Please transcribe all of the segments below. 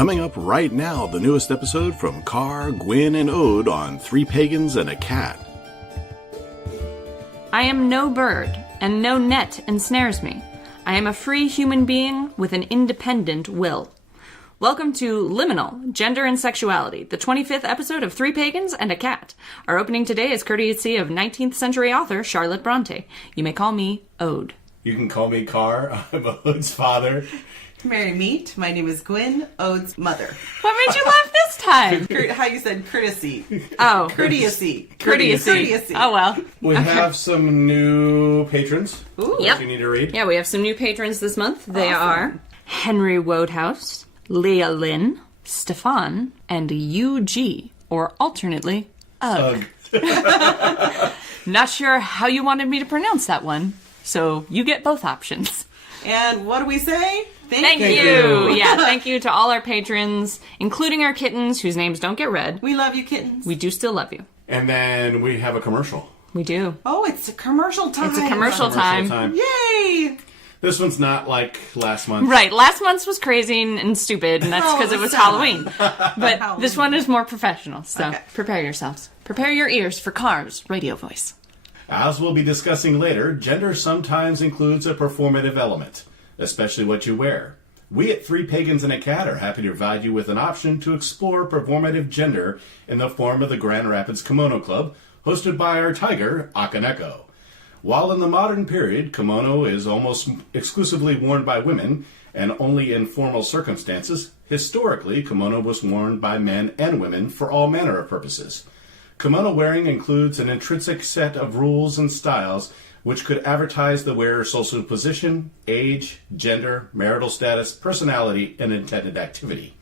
Coming up right now, the newest episode from Car, Gwyn, and Ode on Three Pagans and a Cat. I am no bird, and no net ensnares me. I am a free human being with an independent will. Welcome to Liminal, Gender and Sexuality, the 25th episode of Three Pagans and a Cat. Our opening today is courtesy of 19th century author Charlotte Bronte. You may call me Ode. You can call me Car. I'm Ode's father. Merry meet. My name is Gwyn, Ode's mother. What made you laugh this time? How you said courtesy. Oh. Courtesy. Courtesy. Oh, well. We have some new patrons. Ooh. Yep. You need to read. Yeah, we have some new patrons this month. They are Henry Wodehouse, Leah Lynn, Stefan, and UG, or alternately, Ugh. Not sure how you wanted me to pronounce that one, so you get both options. And what do we say? Thank you. Yeah, thank you to all our patrons, including our kittens, whose names don't get read. We love you, kittens. We do still love you. And then we have a commercial. We do. Oh, it's a commercial time. It's a commercial time. Yay! This one's not like last month. Right, last month's was crazy and stupid, and that's because it was Halloween. But this one is more professional, so prepare yourselves. Prepare your ears for Car's radio voice. As we'll be discussing later, gender sometimes includes a performative element, especially what you wear. We at Three Pagans and a Cat are happy to provide you with an option to explore performative gender in the form of the Grand Rapids Kimono Club, hosted by our tiger, Akaneko. While in the modern period, kimono is almost exclusively worn by women, and only in formal circumstances, historically, kimono was worn by men and women for all manner of purposes. Kimono wearing includes an intrinsic set of rules and styles which could advertise the wearer's social position, age, gender, marital status, personality, and intended activity.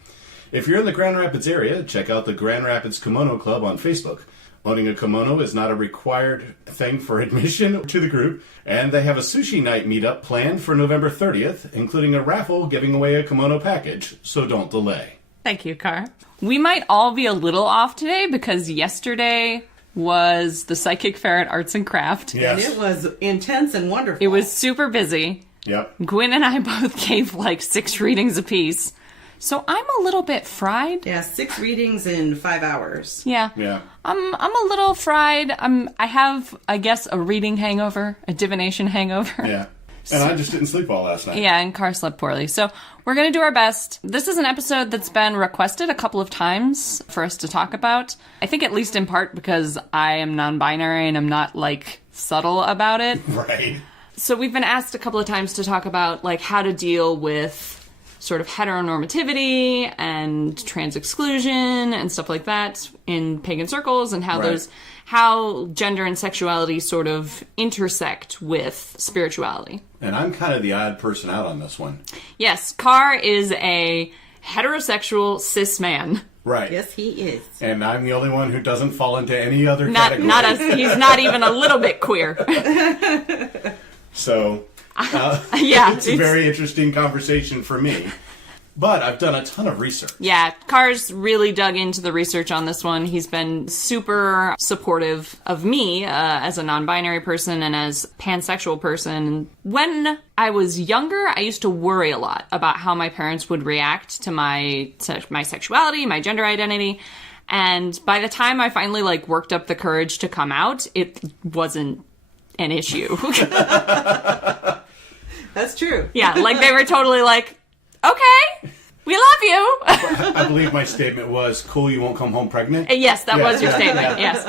If you're in the Grand Rapids area, check out the Grand Rapids Kimono Club on Facebook. Owning a kimono is not a required thing for admission to the group, and they have a sushi night meetup planned for November 30th, including a raffle giving away a kimono package, so don't delay. Thank you, Car. We might all be a little off today because yesterday was the Psychic Fair at Arts and Craft. Yes. And it was intense and wonderful. It was super busy. Yep. Gwyn and I both gave like 6 readings apiece. So I'm a little bit fried. Yeah, 6 readings in 5 hours. Yeah. Yeah. I'm a little fried. I have, I guess, a reading hangover, a divination hangover. Yeah. And I just didn't sleep well last night. Yeah, and Car slept poorly. So we're going to do our best. This is an episode that's been requested a couple of times for us to talk about. I think at least in part because I am non-binary and I'm not, like, subtle about it. Right. So we've been asked a couple of times to talk about, like, how to deal with sort of heteronormativity and trans exclusion and stuff like that in pagan circles, and how how gender and sexuality sort of intersect with spirituality. And I'm kind of the odd person out on this one. Yes, Car is a heterosexual cis man. Right. Yes, he is. And I'm the only one who doesn't fall into any other category. He's not even a little bit queer. So, yeah, it's a very interesting conversation for me. But I've done a ton of research. Yeah, Car's really dug into the research on this one. He's been super supportive of me as a non-binary person and as a pansexual person. When I was younger, I used to worry a lot about how my parents would react to my sexuality, my gender identity. And by the time I finally worked up the courage to come out, it wasn't an issue. That's true. Yeah, they were totally okay, we love you. I believe my statement was, cool, you won't come home pregnant? Yes, that was your statement, yes.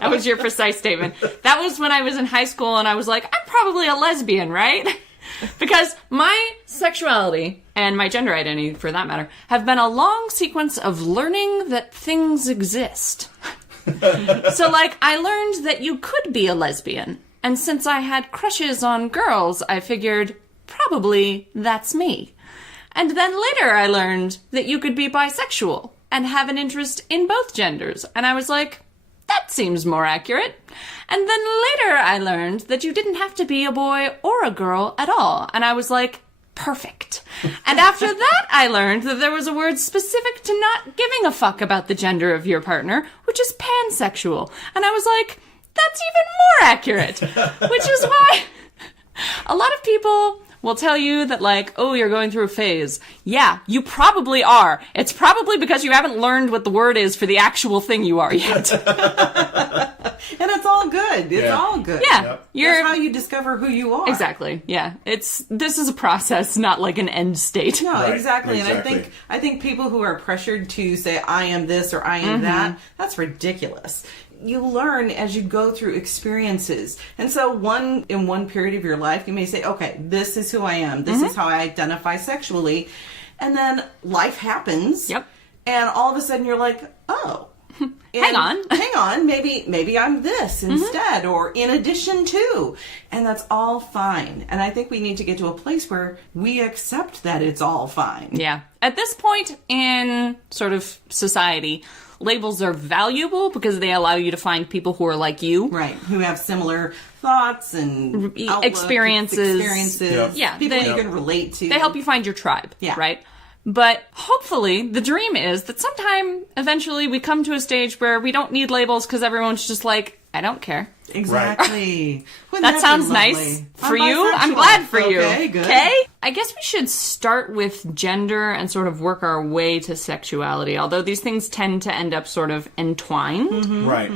That was your precise statement. That was when I was in high school and I was like, I'm probably a lesbian, right? Because my sexuality, and my gender identity for that matter, have been a long sequence of learning that things exist. So, I learned that you could be a lesbian. And since I had crushes on girls, I figured, probably that's me. And then later I learned that you could be bisexual and have an interest in both genders. And I was like, that seems more accurate. And then later I learned that you didn't have to be a boy or a girl at all. And I was like, perfect. And after that I learned that there was a word specific to not giving a fuck about the gender of your partner, which is pansexual. And I was like, that's even more accurate. Which is why a lot of people will tell you that, like, oh, you're going through a phase. Yeah, you probably are. It's probably because you haven't learned what the word is for the actual thing you are yet. And it's all good. It's all good. Yeah. That's how you discover who you are. Exactly. Yeah. This is a process, not like an end state. No, Right, exactly. And exactly. I think people who are pressured to say, I am this or I am that, that's ridiculous. You learn as you go through experiences. And so in one period of your life, you may say, okay, this is who I am. This is how I identify sexually. And then life happens. Yep. And all of a sudden you're like, oh. Hang on. Maybe I'm this instead or in addition to. And that's all fine. And I think we need to get to a place where we accept that it's all fine. Yeah. At this point in sort of society, labels are valuable because they allow you to find people who are like you. Right. Who have similar thoughts and outlook, experiences. Yep. Yeah. People you can relate to. They help you find your tribe. Yeah. Right? But hopefully, the dream is that sometime, eventually, we come to a stage where we don't need labels because everyone's just like, I don't care. Exactly. That sounds nice for you. I'm glad for you. Okay, good. Okay? I guess we should start with gender and sort of work our way to sexuality, although these things tend to end up sort of entwined. Right.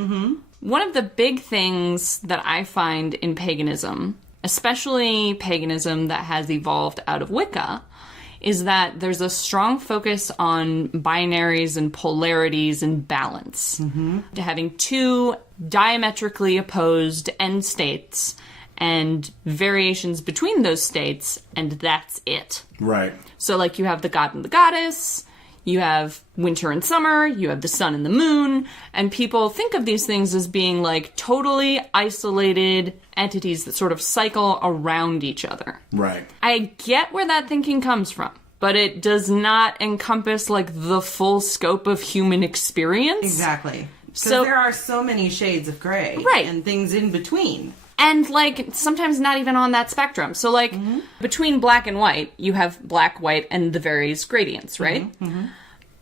One of the big things that I find in paganism, especially paganism that has evolved out of Wicca, is that there's a strong focus on binaries and polarities and balance. Having two diametrically opposed end states and variations between those states, and that's it. Right. So, like, you have the god and the goddess, you have winter and summer, you have the sun and the moon, and people think of these things as being, like, totally isolated entities that sort of cycle around each other. Right. I get where that thinking comes from, but it does not encompass, like, the full scope of human experience. Exactly. Because So- there are so many shades of gray. Right. And things in between. And, like, sometimes not even on that spectrum. So, like, between black and white, you have black, white, and the various gradients, right?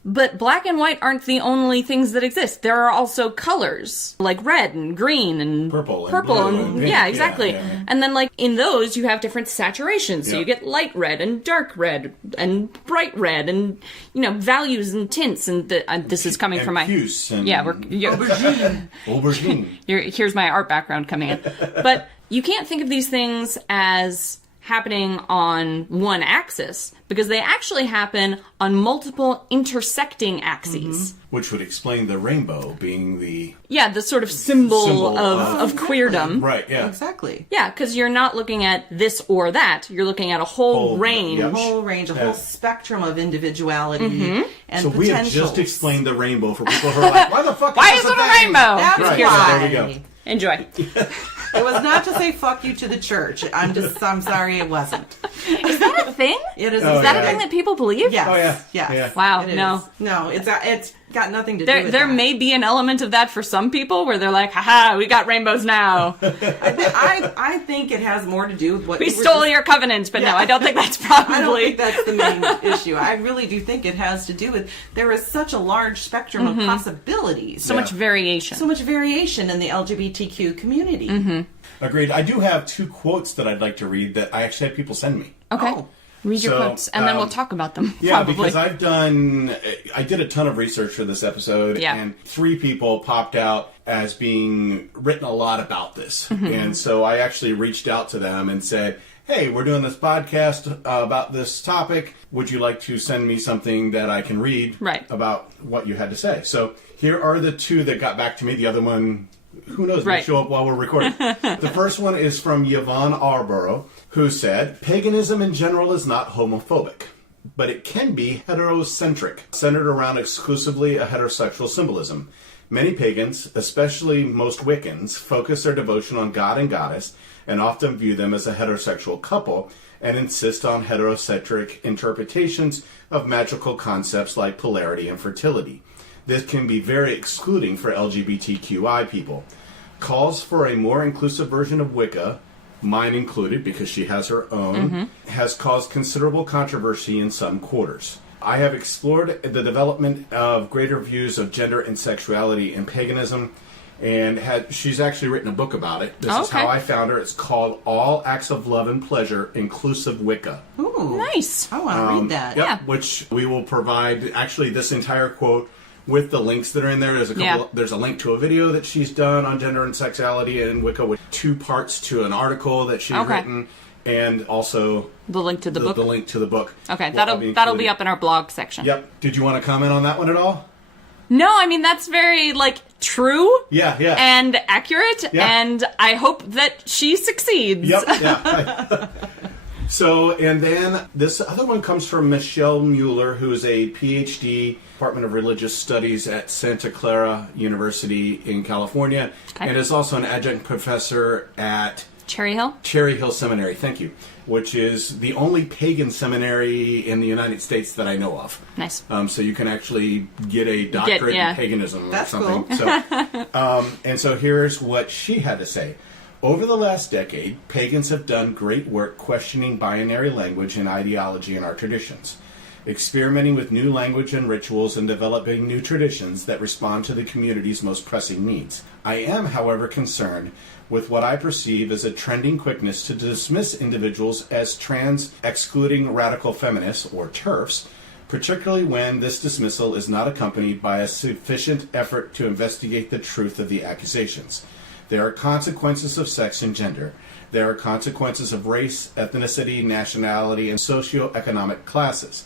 But black and white aren't the only things that exist. There are also colors, like red and green and Purple and blue and pink. yeah, exactly. Yeah. And then, like, in those, you have different saturations. So Yeah. you get light red and dark red and bright red and, you know, values and tints. And this is coming And from my... puce and Yeah, aubergine. here's my art background coming in. But you can't think of these things as happening on one axis because they actually happen on multiple intersecting axes. Which would explain the rainbow being the... Yeah, the sort of symbol Symbol of queerdom. Right, yeah. Exactly. Yeah, because you're not looking at this or that. You're looking at a whole range. yeah. A whole range, a whole spectrum of individuality and So we have potentials. just explained the rainbow for people who are like, why the fuck Why is is this it a thing? rainbow? That's Right, why. there you go. Enjoy. It was not to say fuck you to the church. I'm sorry it wasn't. Is that a thing? It is. Is that yeah. a thing that people believe? Yes. Oh, yeah. Yes. Yeah. Wow, It is. no. No, it's got nothing to do with There that. may be an element of that for some people where they're like, haha, we got rainbows now. I think it has more to do with what We you were stole just- your covenant, but no, Yeah. I don't think that's I don't probably... think that's the main issue. I really do think it has to do with there is such a large spectrum of possibilities. so much variation. So much variation in the LGBTQ community. Agreed. I do have two quotes that I'd like to read that I actually had people send me. Okay. Oh. Read your So, quotes, and then we'll talk about them. Yeah, probably. because I did a ton of research for this episode, Yeah. and 3 people popped out as being written a lot about this. And so I actually reached out to them and said, hey, we're doing this podcast about this topic. Would you like to send me something that I can read about what you had to say? So here are the 2 that got back to me. The other one, who knows, may show up while we're recording. The first one is from Yvonne Arborough, who said, paganism in general is not homophobic, but it can be heterocentric, centered around exclusively a heterosexual symbolism. Many pagans, especially most Wiccans, focus their devotion on God and Goddess and often view them as a heterosexual couple and insist on heterocentric interpretations of magical concepts like polarity and fertility. This can be very excluding for LGBTQI people. Calls for a more inclusive version of Wicca, mine included because she has her own, has caused considerable controversy in some quarters. I have explored the development of greater views of gender and sexuality in paganism And she's actually written a book about it. This is how I found her. It's called All Acts of Love and Pleasure, Inclusive Wicca. Ooh. Nice. I want to read that. Yep, Yeah. which we will provide, actually, this entire quote with the links that are in there. There's a couple. There's a link to a video that she's done on gender and sexuality and Wicca with 2 parts to an article that she's written, and also the link to the book. The link to the book. Okay, that'll be up in our blog section. Yep. Did you want to comment on that one at all? No, I mean that's very true. Yeah. And accurate, Yeah. and I hope that she succeeds. Yep. Yeah. So, and then this other one comes from Michelle Mueller, who is a PhD, Department of Religious Studies at Santa Clara University in California, and is also an adjunct professor at Cherry Hill Seminary, thank you, which is the only pagan seminary in the United States that I know of. Nice. So you can actually get a doctorate in paganism or something. Cool. And so here's what she had to say. Over the last decade, pagans have done great work questioning binary language and ideology in our traditions, experimenting with new language and rituals and developing new traditions that respond to the community's most pressing needs. I am, however, concerned with what I perceive as a trending quickness to dismiss individuals as trans, excluding radical feminists, or TERFs, particularly when this dismissal is not accompanied by a sufficient effort to investigate the truth of the accusations. There are consequences of sex and gender. There are consequences of race, ethnicity, nationality, and socioeconomic classes.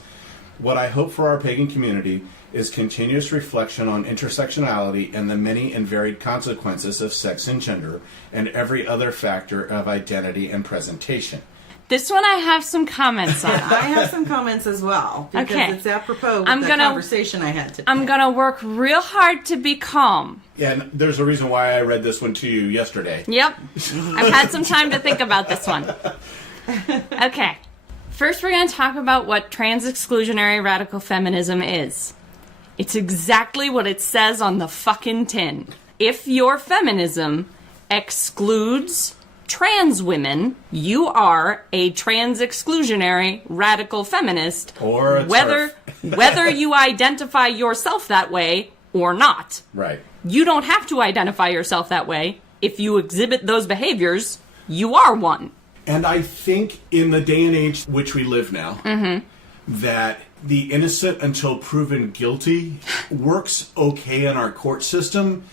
What I hope for our pagan community is continuous reflection on intersectionality and the many and varied consequences of sex and gender and every other factor of identity and presentation. This one I have some comments on. I have some comments as well, because it's apropos with the conversation I had today. I'm going to work real hard to be calm. Yeah, and there's a reason why I read this one to you yesterday. Yep. I've had some time to think about this one. Okay. First, we're going to talk about what trans-exclusionary radical feminism is. It's exactly what it says on the fucking tin. If your feminism excludes trans women, you are a trans-exclusionary radical feminist. Or a whether you identify yourself that way or not. Right. You don't have to identify yourself that way. If you exhibit those behaviors, you are one. And I think in the day and age which we live now, that the innocent until proven guilty works okay in our court system,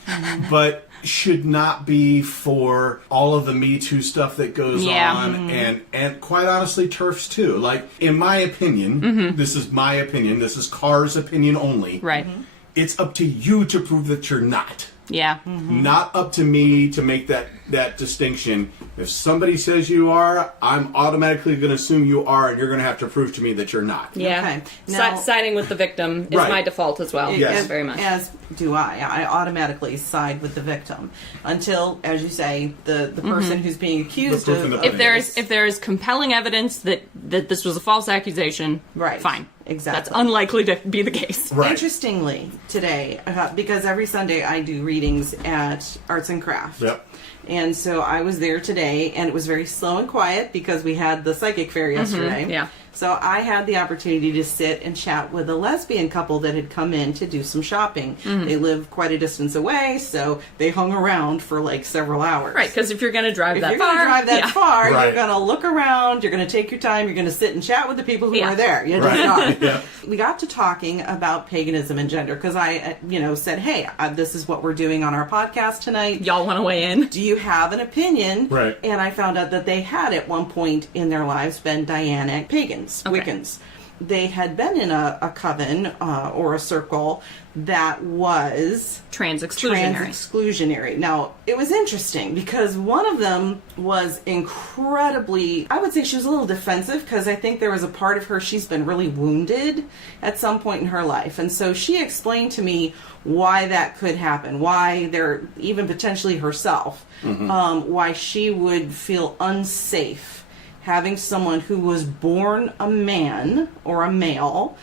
but should not be for all of the Me Too stuff that goes on, and quite honestly, TERFs too. Like, in my opinion, this is my opinion, this is Carr's opinion only. Right. It's up to you to prove that you're not. Yeah. Not up to me to make that distinction. If somebody says you are, I'm automatically going to assume you are, and you're going to have to prove to me that you're not. Yeah. Okay. Now, siding with the victim is my default as well. Yes. Very much. As do I. I automatically side with the victim until, as you say, the person who's being accused The proof in of... the pudding. If there is compelling evidence that this was a false accusation, Right. fine. Exactly. That's unlikely to be the case. Right. Interestingly, today, because every Sunday I do readings at Arts and Crafts. Yep. And so I was there today, and it was very slow and quiet because we had the psychic fair yesterday. Yeah. So I had the opportunity to sit and chat with a lesbian couple that had come in to do some shopping. They live quite a distance away, so they hung around for like several hours. Right, because if you're going to drive If that you're far... going to drive that far, Right. you're going to look around, you're going to take your time, you're going to sit and chat with the people who are there. You just Right. are. Yeah. We got to talking about paganism and gender because I, said, hey, this is what we're doing on our podcast tonight. Y'all want to weigh in? Do you have an opinion? Right. And I found out that they had at one point in their lives been Dianic pagans, Wiccans. They had been in a coven or a circle that was Trans-exclusionary. Now, it was interesting because one of them was incredibly, I would say she was a little defensive because I think there was a part of her, she's been really wounded at some point in her life. And so she explained to me why that could happen, why they're, even potentially herself, why she would feel unsafe having someone who was born a man or a male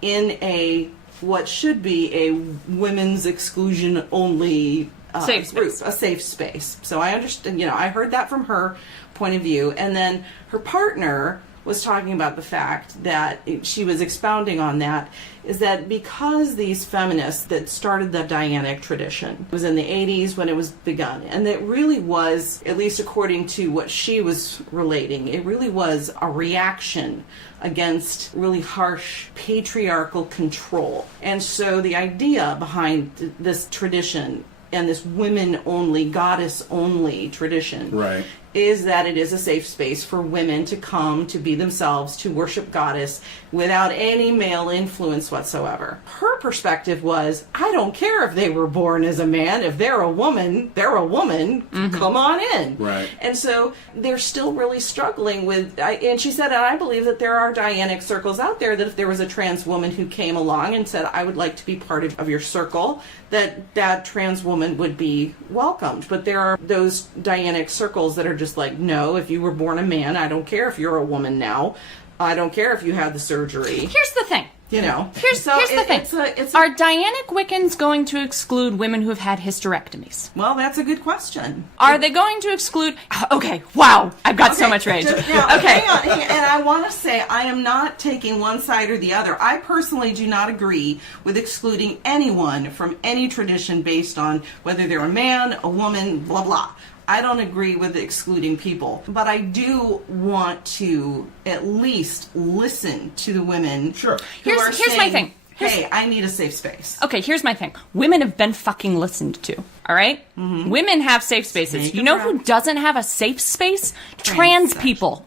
in a what should be a women's exclusion only safe space. group, a safe space. So I understand, I heard that from her point of view. And then her partner was talking about the fact that she was expounding on that, is that because these feminists that started the Dianic tradition, it was in the 80s when it was begun, and it really was, at least according to what she was relating, it really was a reaction against really harsh patriarchal control. And so the idea behind this tradition and this women-only, goddess-only tradition Right. is that it is a safe space for women to come, to be themselves, to worship goddess without any male influence whatsoever. Her perspective was, I don't care if they were born as a man. If they're a woman, they're a woman. Come on in. Right. And so they're still really struggling with, and she said, and I believe that there are Dianic circles out there, that if there was a trans woman who came along and said, I would like to be part of your circle, that trans woman would be welcomed. But there are those Dianic circles that are just like, no, if you were born a man, I don't care if you're a woman now. I don't care if you had the surgery. Here's the thing. You know. Here's the thing. Are Dianic Wiccans going to exclude women who have had hysterectomies? Well, that's a good question. Are they going to exclude... Okay, wow, I've got so much rage. Now, okay. hang on. And I want to say, I am not taking one side or the other. I personally do not agree with excluding anyone from any tradition based on whether they're a man, a woman, blah, blah. I don't agree with excluding people, but I do want to at least listen to the women. Sure. Who are Here's saying, my thing. Hey, I need a safe space. Okay, here's my thing. Women have been fucking listened to, all right? Women have safe spaces. Take You a know breath. who doesn't have a safe space? Trans people.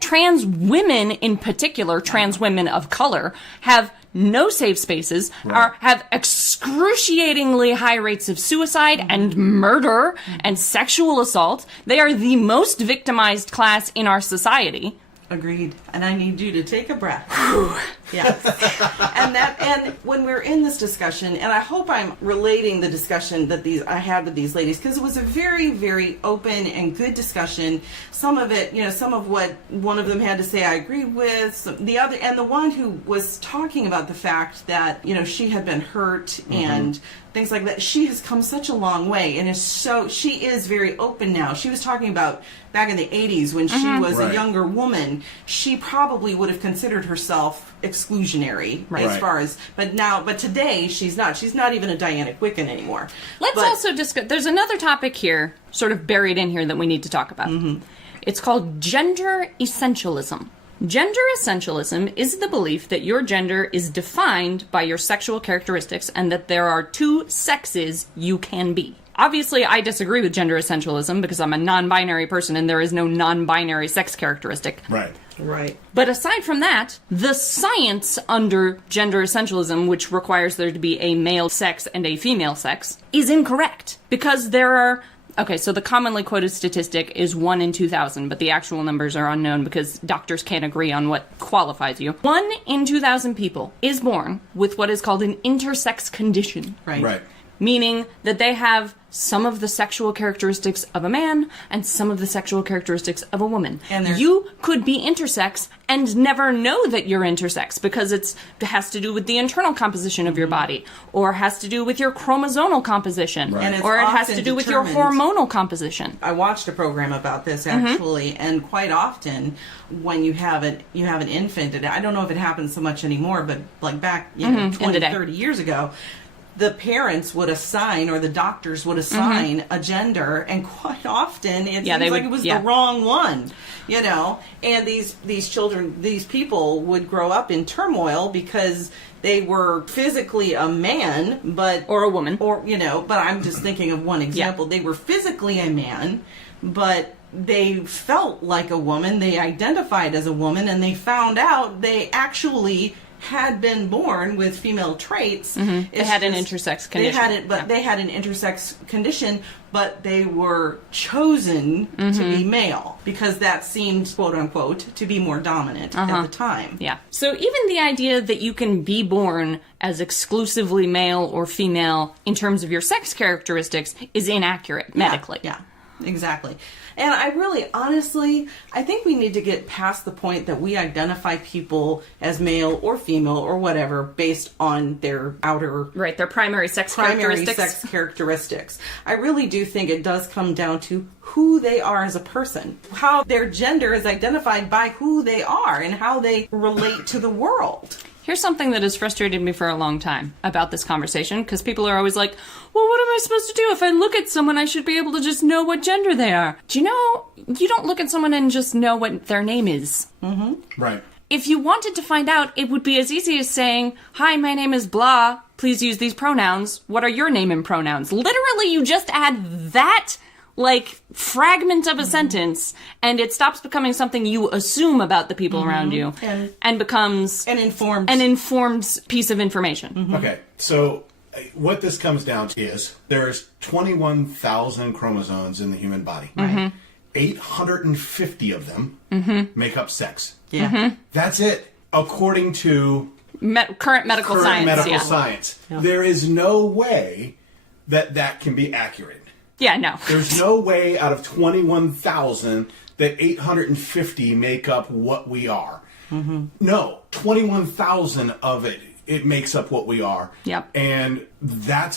Trans women in particular, trans women of color, have no safe spaces, have excruciatingly high rates of suicide and murder and sexual assault. They are the most victimized class in our society. Agreed. And I need you to take a breath. Yes. And when we're in this discussion, and I hope I'm relating the discussion that I had with these ladies, because it was a very, very open and good discussion. Some of it, some of what one of them had to say I agree with. The other, and the one who was talking about the fact that, she had been hurt and things like that. She has come such a long way, and she is very open now. She was talking about back in the 80s when she was a younger woman, she probably would have considered herself exclusionary as far as, but today she's not even a Dianic Wiccan anymore. Let's also discuss, there's another topic here, sort of buried in here, that we need to talk about. It's called gender essentialism. Gender essentialism is the belief that your gender is defined by your sexual characteristics and that there are two sexes you can be. Obviously, I disagree with gender essentialism because I'm a non-binary person and there is no non-binary sex characteristic. Right. But aside from that, the science under gender essentialism, which requires there to be a male sex and a female sex, is incorrect. Because there are... Okay, so the commonly quoted statistic is 1 in 2,000, but the actual numbers are unknown because doctors can't agree on what qualifies you. 1 in 2,000 people is born with what is called an intersex condition. Right. Meaning that they have some of the sexual characteristics of a man and some of the sexual characteristics of a woman. And you could be intersex and never know that you're intersex because it has to do with the internal composition of your body, or has to do with your chromosomal composition, or it has to do with your hormonal composition. I watched a program about this actually, and quite often when you have an infant, and I don't know if it happens so much anymore, but like back 20, 30 years ago, the parents would assign, or the doctors would assign a gender, and quite often it seems like it was the wrong one, and these children, these people would grow up in turmoil because they were physically a man, or a woman, but I'm just thinking of one example. They were physically a man, but they felt like a woman, they identified as a woman, and they found out they actually had been born with female traits. They had an intersex condition. They had an intersex condition, but they were chosen to be male because that seemed, quote unquote, to be more dominant at the time. Yeah. So even the idea that you can be born as exclusively male or female in terms of your sex characteristics is inaccurate medically. Yeah. Exactly. And I really, honestly, I think we need to get past the point that we identify people as male or female or whatever based on their outer... Right, their primary sex characteristics. I really do think it does come down to who they are as a person, how their gender is identified by who they are and how they relate to the world. Here's something that has frustrated me for a long time about this conversation, because people are always like, well, what am I supposed to do? If I look at someone, I should be able to just know what gender they are. Do you know, you don't look at someone and just know what their name is. Mm-hmm. Right. If you wanted to find out, it would be as easy as saying, hi, my name is blah, please use these pronouns. What are your name and pronouns? Literally, you just add that fragment of a sentence, and it stops becoming something you assume about the people around you, and becomes an informed piece of information. Okay, so what this comes down to is there's 21,000 chromosomes in the human body. 850 of them make up sex. Yeah. That's it, according to Current medical science. Yeah. There is no way that can be accurate. Yeah, no. There's no way out of 21,000 that 850 make up what we are. Mm-hmm. No, 21,000 of it makes up what we are. Yep. And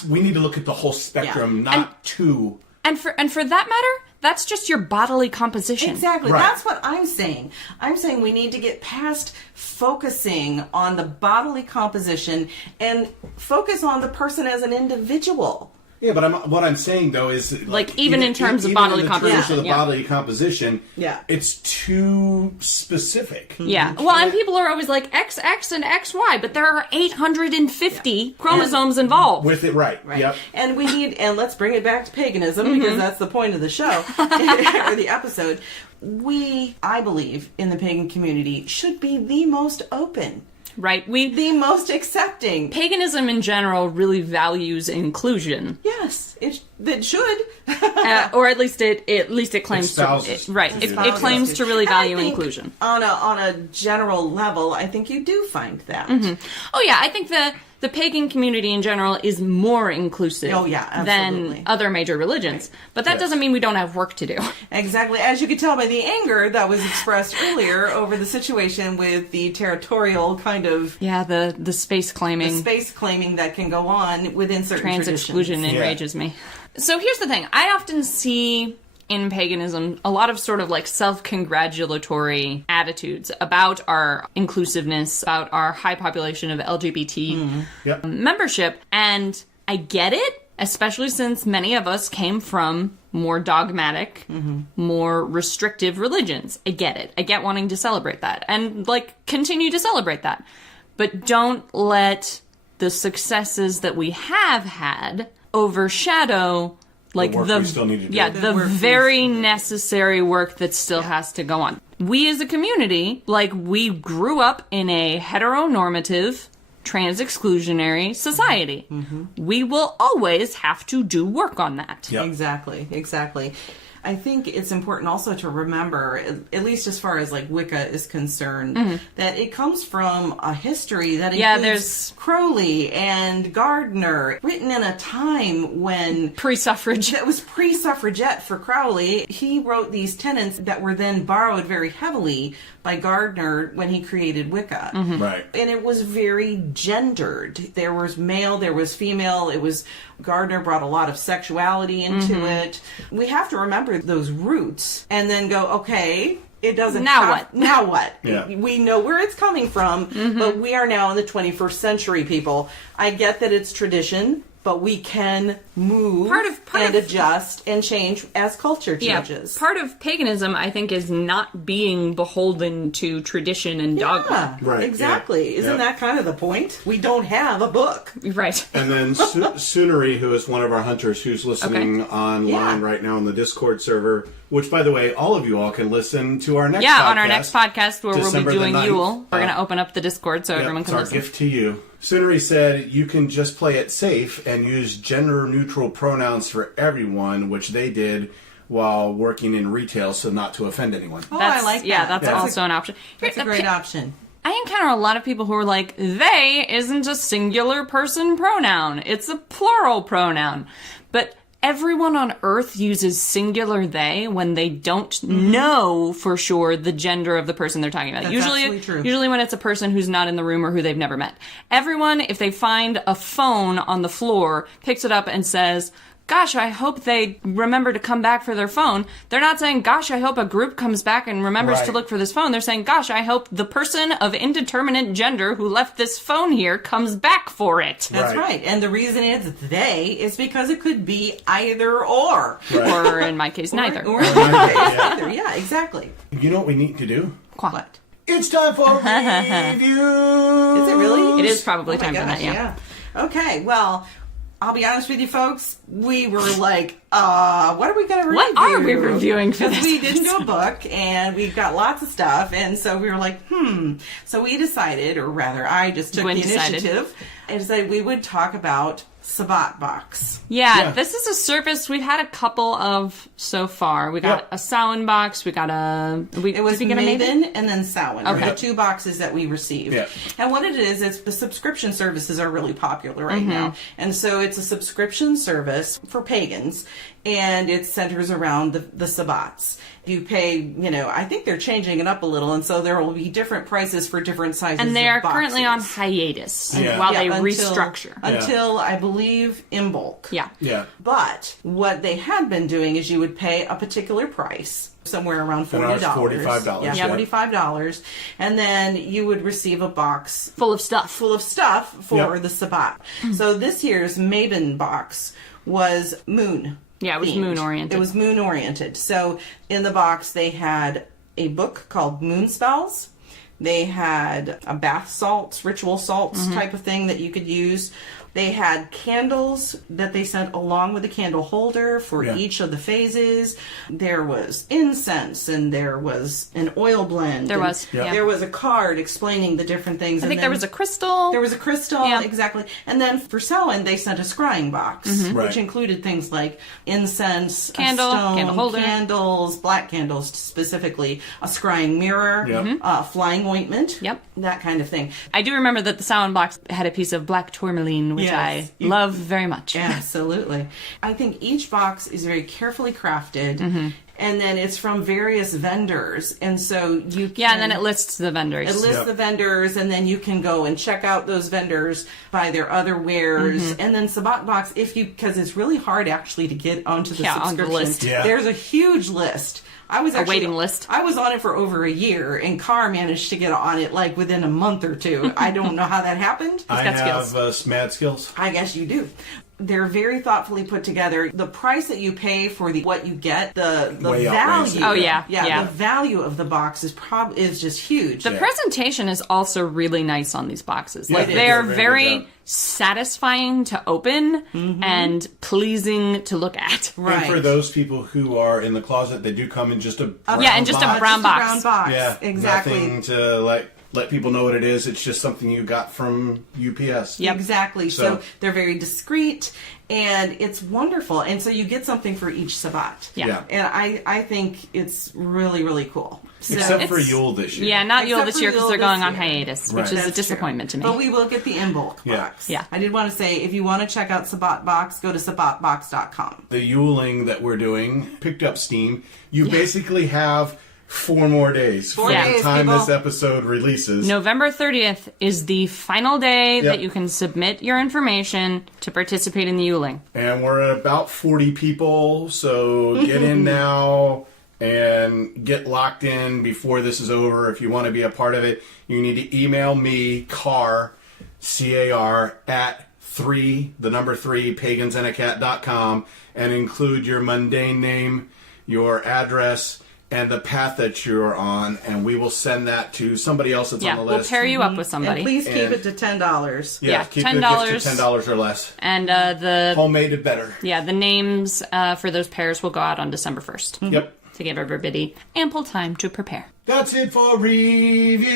we need to look at the whole spectrum, not two. And for that matter, that's just your bodily composition. Exactly. Right. That's what I'm saying. I'm saying we need to get past focusing on the bodily composition and focus on the person as an individual. Yeah, but what I'm saying though is even in terms of bodily composition, bodily composition, yeah, it's too specific. Yeah, well, and people are always like XX and XY, but there are 850 chromosomes involved with it, right? Yep. And let's bring it back to paganism because that's the point of the show or the episode. I believe, in the pagan community, should be the most open. Right, the most accepting. Paganism in general really values inclusion. Yes, it should, or at least it claims to. Right, it claims to really value inclusion. On a general level, I think you do find that. Mm-hmm. Oh yeah, I think the pagan community in general is more inclusive than other major religions. But that doesn't mean we don't have work to do. Exactly. As you could tell by the anger that was expressed earlier over the situation with the territorial kind of... Yeah, the space claiming. The space claiming that can go on within certain trans traditions. Exclusion enrages me. So here's the thing. I often see in paganism a lot of sort of self-congratulatory attitudes about our inclusiveness, about our high population of LGBT membership. And I get it, especially since many of us came from more dogmatic, more restrictive religions. I get it. I get wanting to celebrate that and continue to celebrate that. But don't let the successes that we have had overshadow the work we still need to do. Yeah, the very necessary work that still has to go on. We as a community, we grew up in a heteronormative, trans-exclusionary society. Mm-hmm. We will always have to do work on that. Yep. Exactly. I think it's important also to remember, at least as far as Wicca is concerned, that it comes from a history that includes Crowley and Gardner, written in a time when... Pre-suffrage. That was pre-suffragette for Crowley. He wrote these tenets that were then borrowed very heavily by Gardner when he created Wicca. Mm-hmm. Right. And it was very gendered. There was male, there was female. Gardner brought a lot of sexuality into it. We have to remember those roots and then go, okay, it doesn't Now what? Yeah. We know where it's coming from, but we are now in the 21st century, people. I get that it's tradition, but we can move and adjust and change as culture changes. Yeah, part of paganism, I think, is not being beholden to tradition and dogma. Right. Exactly. Yeah. Isn't that kind of the point? We don't have a book. Right. And then Sunari, who is one of our hunters who's listening online right now on the Discord server, which, by the way, all of you all can listen to our next podcast. Yeah, on our next podcast where December we'll be doing Yule. We're going to to open up the Discord so everyone can listen. It's our gift to you. Sunari said you can just play it safe and use gender-neutral pronouns for everyone, which they did while working in retail, so not to offend anyone. Oh, I like that. Yeah, that's also an option. That's a great option. I encounter a lot of people who are like, they isn't a singular person pronoun. It's a plural pronoun. But everyone on Earth uses singular they when they don't know for sure the gender of the person they're talking about. That's absolutely true. Usually when it's a person who's not in the room or who they've never met. Everyone, if they find a phone on the floor, picks it up and says, gosh, I hope they remember to come back for their phone. They're not saying, gosh, I hope a group comes back and remembers to look for this phone. They're saying, gosh, I hope the person of indeterminate gender who left this phone here comes back for it. That's right. And the reason it's they is because it could be either or. Or in my case, neither. Or in my case, neither. Yeah, exactly. You know what we need to do? What? It's time for review. Is it really? It is probably Oh my time for gosh, that, yeah. Okay, well, I'll be honest with you folks, we were like, what are we going to review? What are we reviewing for Because this we didn't do a book, and we've got lots of stuff, and so we were like, So we decided, or rather, I just took Gwyn the initiative, and decided we would talk about Sabbat box. Yeah, this is a service we've had a couple of so far. We got a Samhain box. We got a. It was Maven and then Samhain. Okay. The two boxes that we received. Yeah. And what it is the subscription services are really popular right now. And so it's a subscription service for pagans, and it centers around the Sabbats. You pay, I think they're changing it up a little, and so there will be different prices for different sizes And they are of boxes. currently on hiatus Yeah. while they until- restructure. Until, I believe, in bulk. Yeah. Yeah. But what they had been doing is you would pay a particular price, somewhere around $40. $45. Yeah, Yeah. $45. And then you would receive a box Full of stuff. for the Sabbat. So this year's Maven box was moon. Yeah, it was themed. moon-oriented. It was moon oriented. So in the box they had a book called Moon Spells. They had a bath salts, ritual salts type of thing that you could use. They had candles that they sent along with the candle holder for each of the phases. There was incense, and there was an oil blend. There and was, yeah. There was a card explaining the different things. I think there was a crystal. There was a crystal, Yeah. exactly. And then for Samhain, they sent a scrying box, Right. which included things like incense, Candle, a stone, candle holder. candles, black candles specifically, a scrying mirror, flying ointment, Yep. that kind of thing. I do remember that the Samhain box had a piece of black tourmaline, which Yes. I love very much. Absolutely. I think each box is very carefully crafted. And then it's from various vendors. And so you can... Yeah, and then it lists the vendors. It lists the vendors, and then you can go and check out those vendors, buy their other wares, and then Sabbat box, because it's really hard actually to get onto the on the subscription. list. Yeah. There's a huge list. I was actually, waiting list. I was on it for over a year, and Carr managed to get on it like within a month or two. I don't know how that happened. I got have mad skills. I guess you do. They're very thoughtfully put together. The price that you pay for what you get, the Way outrageous. value. Oh, yeah. The value of the box is just huge. The presentation is also really nice on these boxes. Yeah, Like they they do are a very good very job. satisfying to open and pleasing to look at. Right. And for those people who are in the closet, they do come in just a brown Yeah, and just a box. brown box. Brown box. Yeah, Exactly. Nothing to let people know what it is. It's just something you got from UPS. Yep. Exactly. So So- they're very discreet, and it's wonderful. And so you get something for each Sabbat. Yeah. And I think it's really, really cool. So Except for It's- Yule this year. Yeah, not Yule Except this for year because Yule they're going this on year. hiatus, Right. which is a That's disappointment true. to me. But we will get the in-bulk Yeah. box. Yeah. I did want to say, if you want to check out Sabbat box, go to sabbatbox.com. The Yuling that we're doing picked up steam. You basically have 4 more days from days, the time people. this episode releases. November 30th is the final day that Yep. you can submit your information to participate in the Yuling. And we're at about 40 people, so get in now and get locked in before this is over. If you want to be a part of it, you need to email me, Carr, C-A-R, at 3, the number 3, pagansandacat.com, and include your mundane name, your address, and the path that you're on, and we will send that to somebody else that's Yeah, on the we'll list. pair you up with And somebody. please keep And- it to $10. Yeah, yeah, keep the $10. gift to $10 or less. And the Homemade is better. the names for those pairs will go out on December 1st. Yep. To give everybody ample time to prepare. That's it for reviews.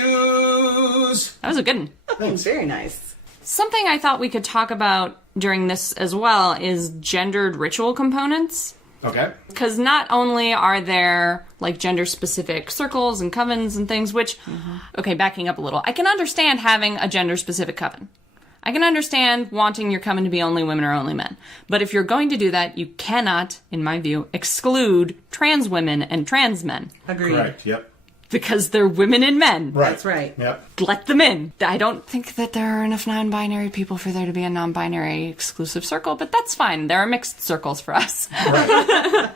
That was a good one. Thanks. Very nice. Something I thought we could talk about during this as well is gendered ritual components. Okay. Because not only are there like gender specific circles and covens and things, which, okay, backing up a little, I can understand having a gender specific coven. I can understand wanting your coven to be only women or only men. But if you're going to do that, you cannot, in my view, exclude trans women and trans men. Agreed. Correct. Yep. Because they're women and men. Right. That's right. Yep. Let them in. I don't think that there are enough non-binary people for there to be a non-binary exclusive circle, but that's fine. There are mixed circles for us. Right.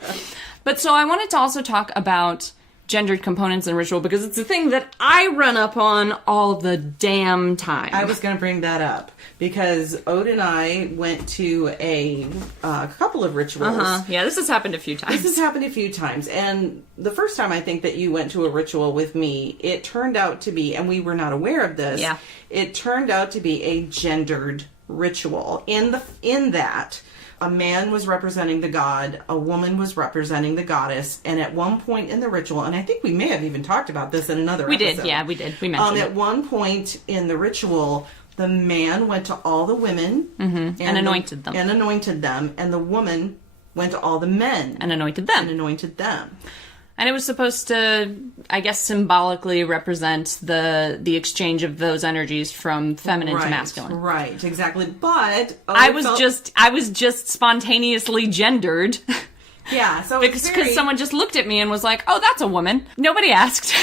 But so I wanted to also talk about gendered components in ritual because it's a thing that I run up on all the damn time. I was going to bring that up because Ode and I went to a couple of rituals. Yeah, this has happened a few times. This has happened a few times. And the first time I think that you went to a ritual with me, it turned out to be, and we were not aware of this, Yeah. it turned out to be a gendered ritual in that a man was representing the god, a woman was representing the goddess, and at one point in the ritual, and I think we may have even talked about this in another episode. We did. We mentioned At it. one point in the ritual, the man went to all the women And anointed them. And the woman went to all the men And anointed them. and anointed them. And it was supposed to, I guess, symbolically represent the exchange of those energies from feminine to masculine. Right, exactly. But I was just spontaneously gendered yeah, so because someone just looked at me and was like, "Oh, that's a woman." Nobody asked.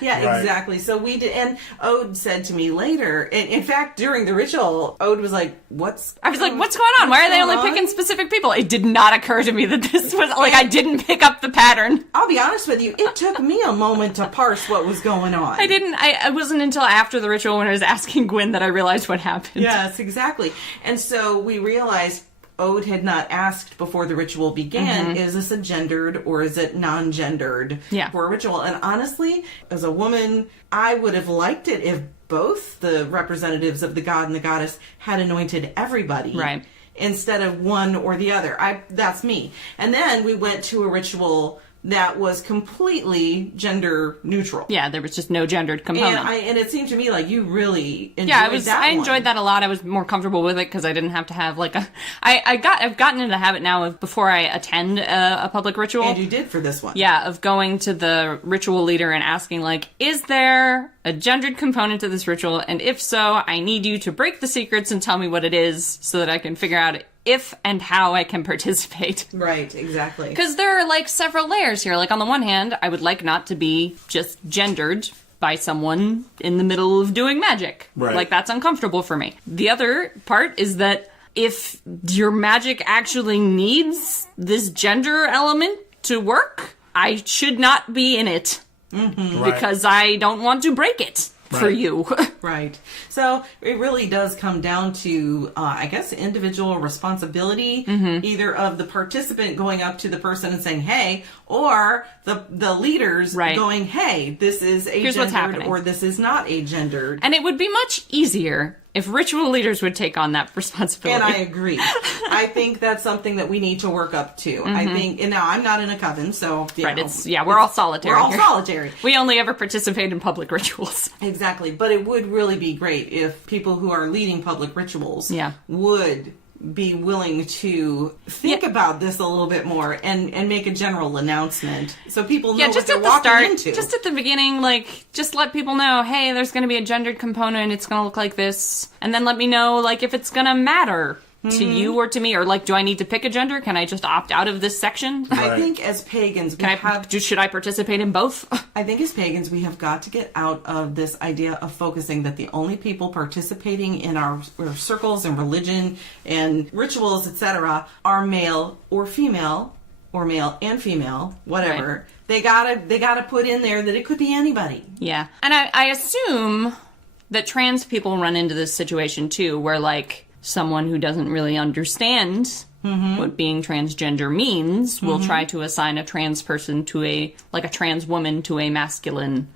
Yeah, Right. exactly. So we did, and Ode said to me later, and in fact, during the ritual, Ode was like, I was like, what's going on? Why are they only picking specific people? It did not occur to me that this was, like, I didn't pick up the pattern. I'll be honest with you, it took me a moment to parse what was going on. It wasn't until after the ritual when I was asking Gwyn that I realized what happened. Yes, exactly. And so we realized Ode had not asked before the ritual began, is this a gendered or is it non-gendered for a ritual? And honestly, as a woman, I would have liked it if both the representatives of the god and the goddess had anointed everybody. Right. Instead of one or the other. That's me. And then we went to a ritual that was completely gender neutral. Yeah, there was just no gendered component. And it seemed to me like you really enjoyed that I enjoyed that a lot. I was more comfortable with it because I didn't have to have like I've gotten into the habit now of before I attend a public ritual. And you did for this one. Yeah, of going to the ritual leader and asking like, is there a gendered component to this ritual? And if so, I need you to break the secrets and tell me what it is so that I can figure out if and how I can participate. Right, exactly. Because there are, like, several layers here. Like, on the one hand, I would like not to be just gendered by someone in the middle of doing magic. Right. Like, that's uncomfortable for me. The other part is that if your magic actually needs this gender element to work, I should not be in it. Right. Because I don't want to break it for you. Right. So it really does come down to, I guess, individual responsibility, either of the participant going up to the person and saying, hey, or the leaders going, hey, this is Here's what's gendered happening. or this is not a gendered. And it would be much easier if ritual leaders would take on that responsibility. And I agree. I think that's something that we need to work up to. I think, and now I'm not in a coven, so you know, we're all solitary. We're all here. solitary. We only ever participate in public rituals. Exactly. But it would really be great if people who are leading public rituals would be willing to think about this a little bit more and make a general announcement so people know what they're walking into. Just at the beginning, like, just let people know, hey, there's going to be a gendered component, it's going to look like this, and then let me know, like, if it's going to matter to you or to me, or, like, do I need to pick a gender? Can I just opt out of this section? I think as pagans, should I participate in both? I think as pagans, we have got to get out of this idea of focusing that the only people participating in our circles and religion and rituals, etc., are male or female, or male and female, whatever. Right. They gotta put in there that it could be anybody. Yeah. And I assume that trans people run into this situation too, where, like, someone who doesn't really understand what being transgender means will try to assign a trans person to a trans woman to a masculine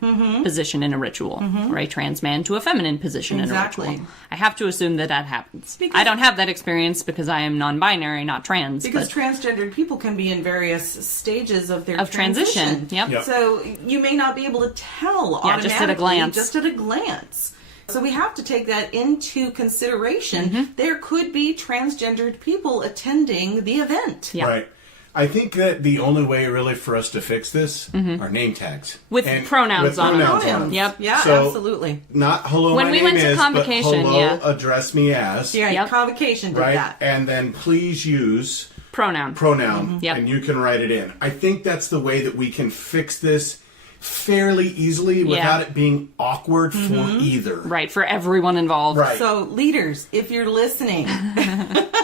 position in a ritual, or a trans man to a feminine position in a ritual. I have to assume that happens. I don't have that experience because I am non-binary, not trans. Because transgendered people can be in various stages of their transition. Yep. So you may not be able to tell automatically, just at a glance. So we have to take that into consideration. There could be transgendered people attending the event. Yeah. Right. I think that the only way really for us to fix this are name tags. With pronouns on them. Pronouns. Yep. Yeah, So, absolutely. Not hello, When my we name went to is, convocation, but hello, yeah. address me as. Yeah, Yep. convocation did Right? that. And then please use Pronoun. Yep. And you can write it in. I think that's the way that we can fix this fairly easily without it being awkward for either. Right, for everyone involved. Right. So, leaders, if you're listening,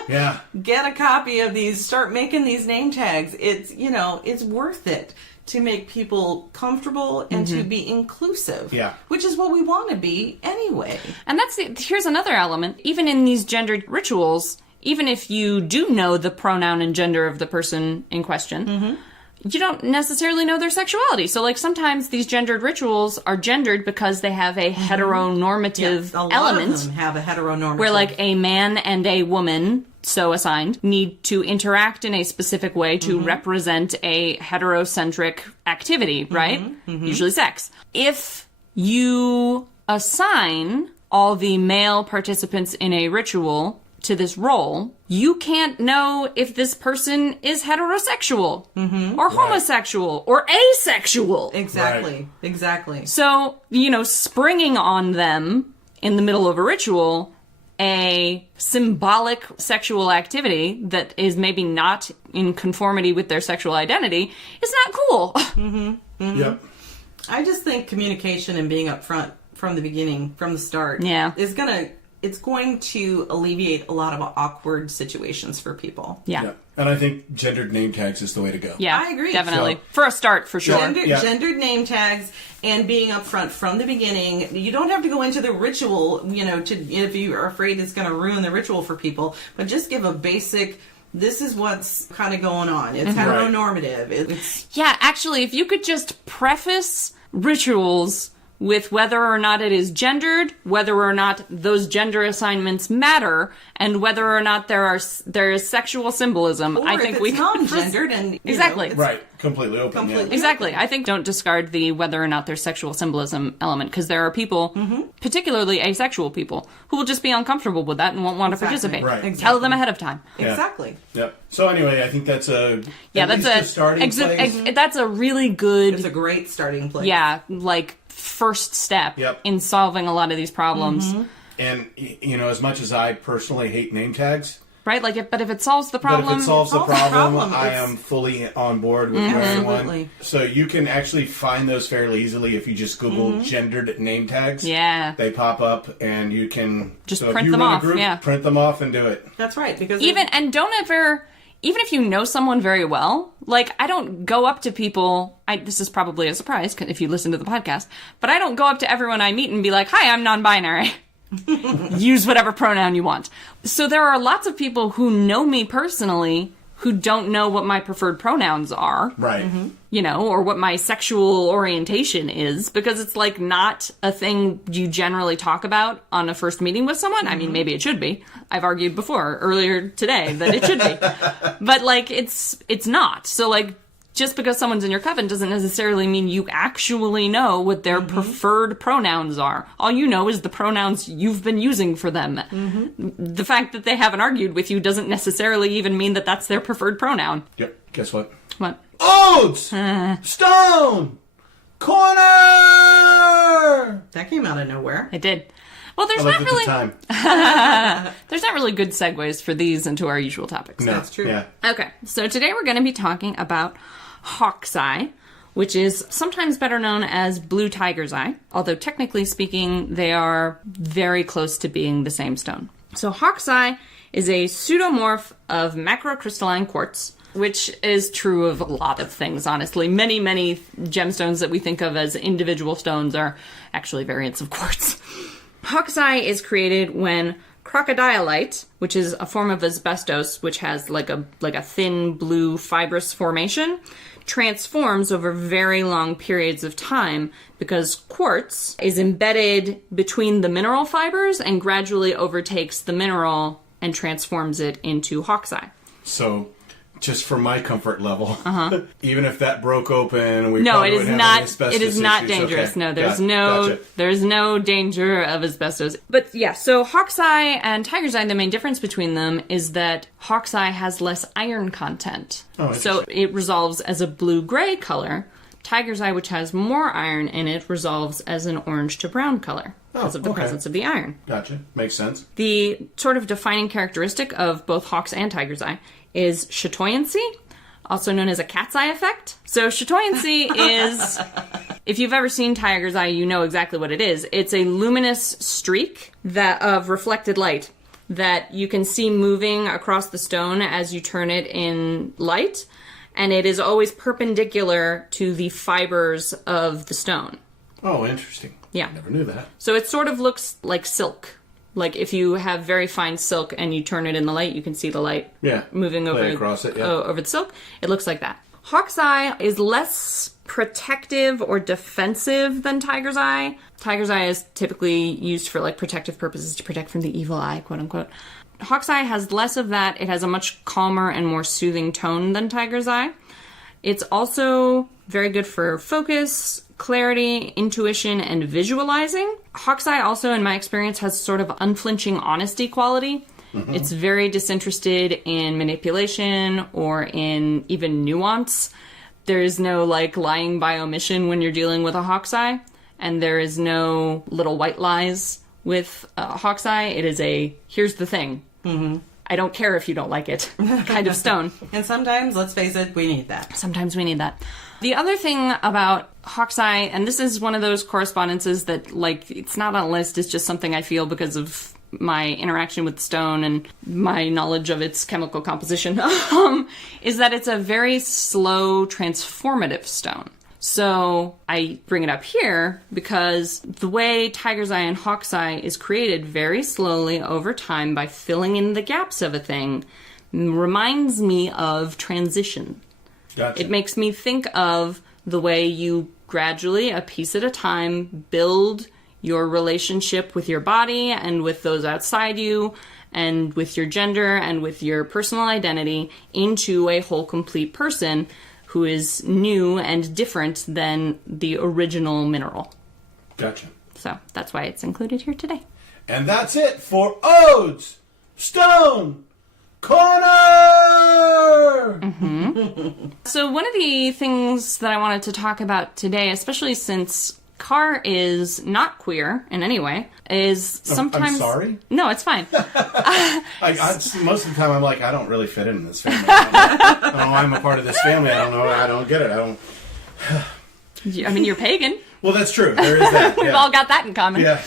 Yeah. get a copy of these. Start making these name tags. It's, it's worth it to make people comfortable and to be inclusive. Yeah. Which is what we want to be anyway. And here's another element. Even in these gendered rituals, even if you do know the pronoun and gender of the person in question, you don't necessarily know their sexuality. So, like, sometimes these gendered rituals are gendered because they have a heteronormative A lot element. of them have a heteronormative. Where, like, a man and a woman, so assigned, need to interact in a specific way to represent a heterocentric activity, right? Usually sex. If you assign all the male participants in a ritual to this role, you can't know if this person is heterosexual or homosexual or asexual. Exactly. Exactly. So, springing on them in the middle of a ritual, a symbolic sexual activity that is maybe not in conformity with their sexual identity is not cool. Yep. I just think communication and being upfront from the beginning, from the start, it's going to alleviate a lot of awkward situations for people. Yeah. And I think gendered name tags is the way to go. Yeah, I agree. definitely. So- For a start, for sure. Gendered name tags and being upfront from the beginning. You don't have to go into the ritual, if you are afraid it's going to ruin the ritual for people, but just give a basic, this is what's kind of going on. It's heteronormative. It's Yeah, actually, if you could just preface rituals with whether or not it is gendered, whether or not those gender assignments matter, and whether or not there is sexual symbolism. or I if think it's we non-gendered and Exactly. it's Right. Completely open. Completely. Yeah. Exactly. I think don't discard the whether or not there's sexual symbolism element, because there are people, particularly asexual people, who will just be uncomfortable with that and won't want to Exactly. participate. Right. Exactly. Tell them ahead of time. Exactly. Yep. So anyway, I think that's That's a starting place. that's a really good It's a great starting place. like first step Yep. in solving a lot of these problems. And as much as I personally hate name tags, Right? Like, but if it solves the problem, but if it solves the problem, I it's- am fully on board with everyone. Absolutely. So you can actually find those fairly easily if you just Google gendered name tags. Yeah. They pop up, and you can Just so if print you them run a off, group, yeah. print them off and do it. That's right. Because even if you know someone very well, like, I don't go up to people, this is probably a surprise if you listen to the podcast, but I don't go up to everyone I meet and be like, hi, I'm non-binary. Use whatever pronoun you want. So there are lots of people who know me personally who don't know what my preferred pronouns are. Right. Or what my sexual orientation is, because it's, like, not a thing you generally talk about on a first meeting with someone. I mean, maybe it should be. I've argued before, earlier today, that it should be. But, like, it's not. So, like, just because someone's in your coven doesn't necessarily mean you actually know what their preferred pronouns are. All you know is the pronouns you've been using for them. The fact that they haven't argued with you doesn't necessarily even mean that that's their preferred pronoun. Yep. Guess what? What? Oats! Stone! Corner! that came out of nowhere. It did. Well, there's I not looked really at the time. there's not really good segues for these into our usual topics. No. That's true. Yeah. Okay, so today we're going to be talking about hawk's eye, which is sometimes better known as blue tiger's eye, although technically speaking, they are very close to being the same stone. So hawk's eye is a pseudomorph of macrocrystalline quartz, which is true of a lot of things, honestly. Many, many gemstones that we think of as individual stones are actually variants of quartz. Hawk's eye is created when crocodilite, which is a form of asbestos, which has like a thin blue fibrous formation, transforms over very long periods of time because quartz is embedded between the mineral fibers and gradually overtakes the mineral and transforms it into hawk's eye. So, just for my comfort level, even if that broke open, we No, probably it is wouldn't have not. any asbestos It is not issues. dangerous. Okay. No, there's Gotcha. there's no danger of asbestos. But yeah, so hawk's eye and tiger's eye, the main difference between them is that hawk's eye has less iron content. Oh, so it resolves as a blue-gray color. Tiger's eye, which has more iron in it, resolves as an orange to brown color because of the presence of the iron. Gotcha. Makes sense. The sort of defining characteristic of both hawk's and tiger's eye is chatoyancy, also known as a cat's eye effect. So chatoyancy is, if you've ever seen tiger's eye, you know exactly what it is. It's a luminous streak of reflected light that you can see moving across the stone as you turn it in light, and it is always perpendicular to the fibers of the stone. Oh, interesting. Yeah. Never knew that. So it sort of looks like silk. Like if you have very fine silk and you turn it in the light, you can see the light moving over across it, over the silk. It looks like that. Hawk's eye is less protective or defensive than tiger's eye. Tiger's eye is typically used for like protective purposes, to protect from the evil eye, quote unquote. Hawk's eye has less of that. It has a much calmer and more soothing tone than tiger's eye. It's also very good for focus, clarity, intuition, and visualizing. Hawk's eye also, in my experience, has sort of unflinching honesty quality. Mm-hmm. It's very disinterested in manipulation or in even nuance. There is no, like, lying by omission when you're dealing with a hawk's eye, and there is no little white lies with a hawk's eye. It is a, here's the thing. Mm-hmm. I don't care if you don't like it kind of stone. And sometimes, let's face it, we need that. Sometimes we need that. The other thing about hawk's eye, and this is one of those correspondences that, like, it's not on a list, it's just something I feel because of my interaction with stone and my knowledge of its chemical composition, is that it's a very slow, transformative stone. So I bring it up here because the way tiger's eye and hawk's eye is created very slowly over time by filling in the gaps of a thing reminds me of transition. Gotcha. It makes me think of the way you gradually, a piece at a time, build your relationship with your body and with those outside you and with your gender and with your personal identity into a whole, complete person who is new and different than the original mineral. Gotcha. So that's why it's included here today. And that's it for Odes Stone Corner! Mm-hmm. So one of the things that I wanted to talk about today, especially since Carr is not queer in any way, is sometimes... I'm sorry? No, it's fine. Most of the time I'm like, I don't really fit in this family. I don't know why I'm a part of this family. I don't know. I don't get it. I mean, you're pagan. Well, that's true. There is that. We've all got that in common. Yeah.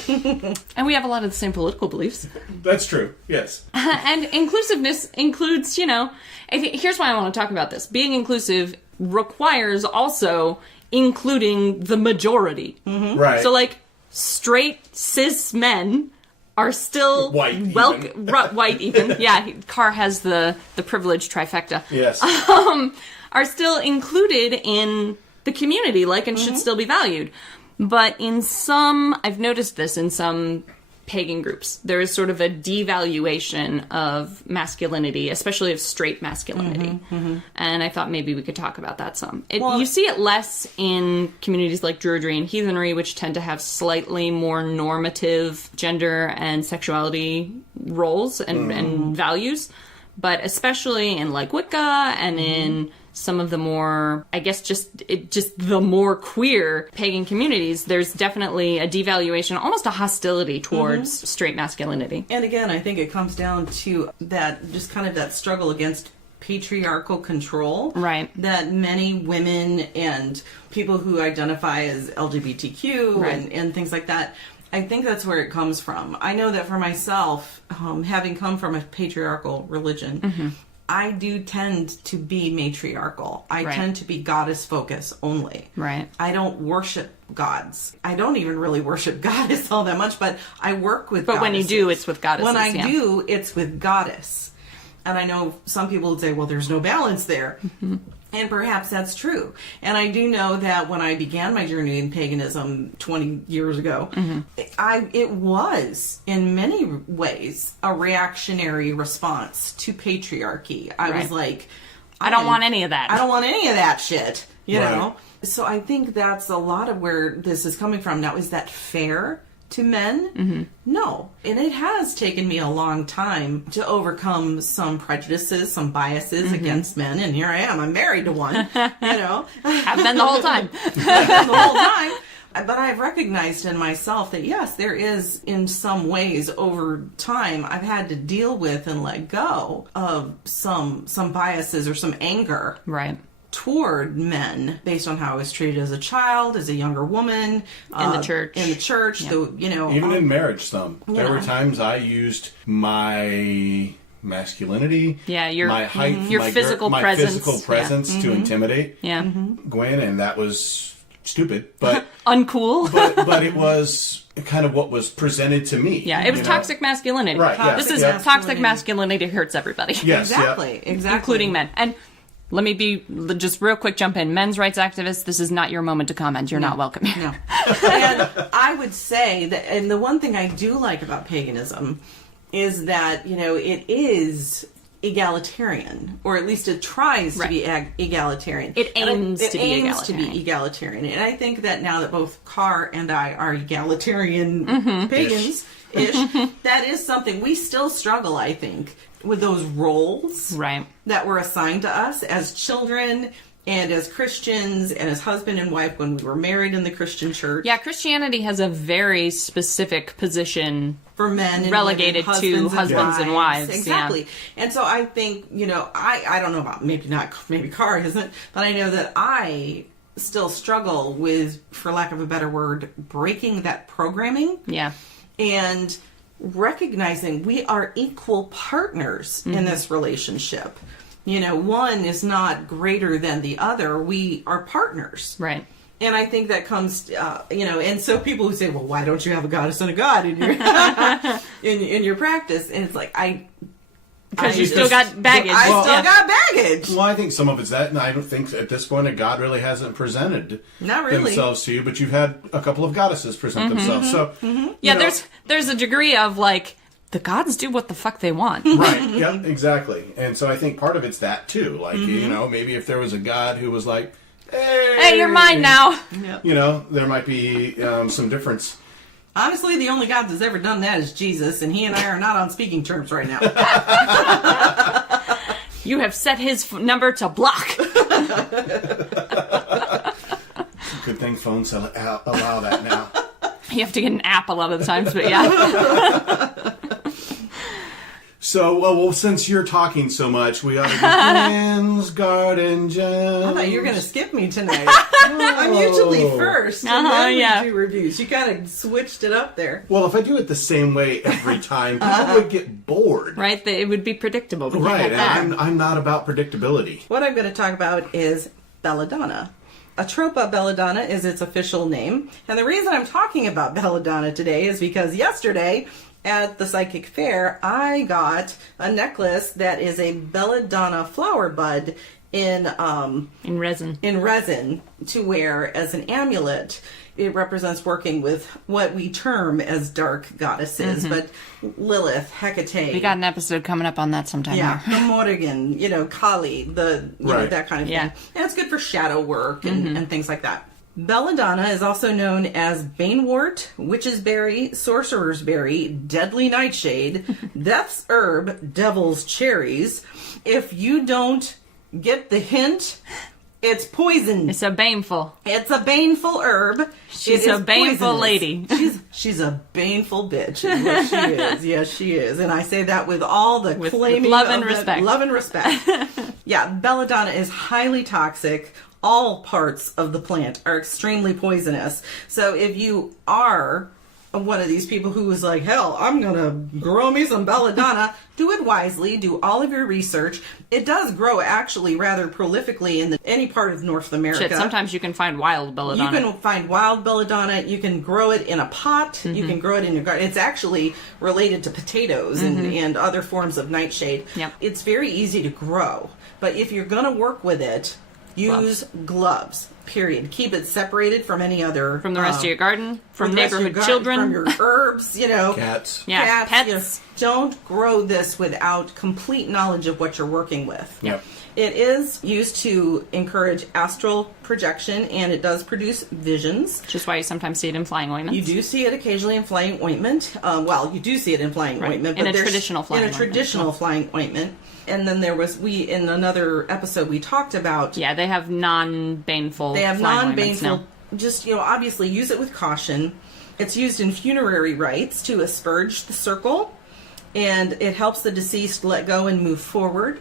And we have a lot of the same political beliefs. That's true. Yes. And inclusiveness includes, here's why I want to talk about this. Being inclusive requires also including the majority. Mm-hmm. Right. So, like, straight cis men are still white even. Yeah, Carr has the privileged trifecta. Yes. Are still included in the community, and should still be valued. But I've noticed this in some pagan groups, there is sort of a devaluation of masculinity, especially of straight masculinity. Mm-hmm, mm-hmm. And I thought maybe we could talk about that some. You see it less in communities like Druidry and Heathenry, which tend to have slightly more normative gender and sexuality roles and values. But especially in Wicca and in some of the more, I guess, just the more queer pagan communities, there's definitely a devaluation, almost a hostility towards straight masculinity. And again, I think it comes down to that, just kind of that struggle against patriarchal control. Right. That many women and people who identify as LGBTQ and things like that, I think that's where it comes from. I know that for myself, having come from a patriarchal religion, I do tend to be matriarchal. I tend to be goddess focused only. Right. I don't worship gods. I don't even really worship goddess all that much, but I work with goddesses. But when you do, it's with goddesses. When I do, it's with goddess. And I know some people would say, well, there's no balance there. Mm-hmm. And perhaps that's true. And I do know that when I began my journey in paganism 20 years ago, it was, in many ways, a reactionary response to patriarchy. I was like, I don't want any of that. I don't want any of that shit, you Right. know? So I think that's a lot of where this is coming from. Now, is that fair to men? No. And it has taken me a long time to overcome some prejudices, some biases against men. And here I am. I'm married to one, you know? I've been the whole time. The whole time. But I've recognized in myself that, yes, there is, in some ways, over time, I've had to deal with and let go of some biases or some anger Right. toward men based on how I was treated as a child, as a younger woman. In the church. In the church, Yeah. Even in marriage, there were times I used my masculinity, Yeah, your my height, your my physical my presence. physical presence to intimidate Yeah. Gwyn, and that was stupid, but Uncool. but it was kind of what was presented to me. Yeah, it was you know? toxic masculinity. Right, yeah. This is Yeah. toxic masculinity hurts everybody. Yes, Exactly, exactly. Including men. And let me just real quick jump in. Men's rights activists, this is not your moment to comment. You're not welcome here. No. And I would say that, and the one thing I do like about paganism is that, it is egalitarian, or at least it tries to be egalitarian. It aims to be aims egalitarian. to be egalitarian. And I think that now that both Carr and I are egalitarian pagans-ish, that is something we still struggle, I think, with those roles Right. that were assigned to us as children and as Christians and as husband and wife when we were married in the Christian church. Yeah, Christianity has a very specific position For men and relegated women, to husbands and wives. Exactly. Yeah. And so I think, I don't know about, maybe Carr isn't, but I know that I still struggle with, for lack of a better word, breaking that programming Yeah. and recognizing we are equal partners in this relationship. One is not greater than the other. We are partners. Right. And I think that comes, and so people who say, well, why don't you have a goddess and a god in your, in your practice? And it's like, Because you still got baggage. I still got baggage. Well, I think some of it's that, and I don't think at this point a god really hasn't presented Not really. themselves to you, but you've had a couple of goddesses present themselves. So, Yeah, there's a degree of like, the gods do what the fuck they want. right, yeah, exactly. And so I think part of it's that too. Like, maybe if there was a god who was like, Hey, you're mine now. There might be some difference. Honestly, the only God that's ever done that is Jesus, and he and I are not on speaking terms right now. You have set his number to block. Good thing phones allow that now. You have to get an app a lot of the times, but yeah. So, well, since you're talking so much, we ought to do Gwyn's Garden Gems. I thought you were going to skip me tonight. I'm usually first, and then we do reviews. You kind of switched it up there. Well, if I do it the same way every time, people would get bored. Right? It would be predictable. We can't Right, have and that. I'm not about predictability. What I'm going to talk about is belladonna. Atropa belladonna is its official name. And the reason I'm talking about belladonna today is because yesterday at the psychic fair, I got a necklace that is a belladonna flower bud in resin to wear as an amulet. It represents working with what we term as dark goddesses, but Lilith, Hecate. We got an episode coming up on that sometime. Yeah, Here. the Morrigan, Kali, Right. that kind of Yeah. thing. And it's good for shadow work and things like that. Belladonna is also known as banewort, witch's berry, sorcerer's berry, deadly nightshade, death's herb, devil's cherries. If you don't get the hint, it's poison. It's a baneful. It's a baneful herb. She's It a is baneful poisonous. lady. She's a baneful bitch. Is what she is. Yes, she is. And I say that with all the With claiming love and of respect. Love and respect. Yeah, belladonna is highly toxic. All parts of the plant are extremely poisonous. So if you are one of these people who is like, hell, I'm going to grow me some belladonna, do it wisely. Do all of your research. It does grow actually rather prolifically in any part of North America. Shit, sometimes you can find wild belladonna. You can find wild belladonna. You can grow it in a pot. You can grow it in your garden. It's actually related to potatoes and other forms of nightshade. Yep. It's very easy to grow. But if you're going to work with it, use gloves. period. Keep it separated from any other... From the rest of your garden, from the rest of your neighborhood garden, children. From your herbs, Cats. Yeah, pets. Don't grow this without complete knowledge of what you're working with. Yep. It is used to encourage astral projection, and it does produce visions. Which is why you sometimes see it in flying ointments. You do see it occasionally in flying ointment. You do see it in flying ointment. In but a traditional flying ointment. In a traditional flying ointment. And then in another episode, we talked about... Yeah, they have non-baneful They have flying ointments now. non-baneful... Just, obviously use it with caution. It's used in funerary rites to asperge the circle, and it helps the deceased let go and move forward.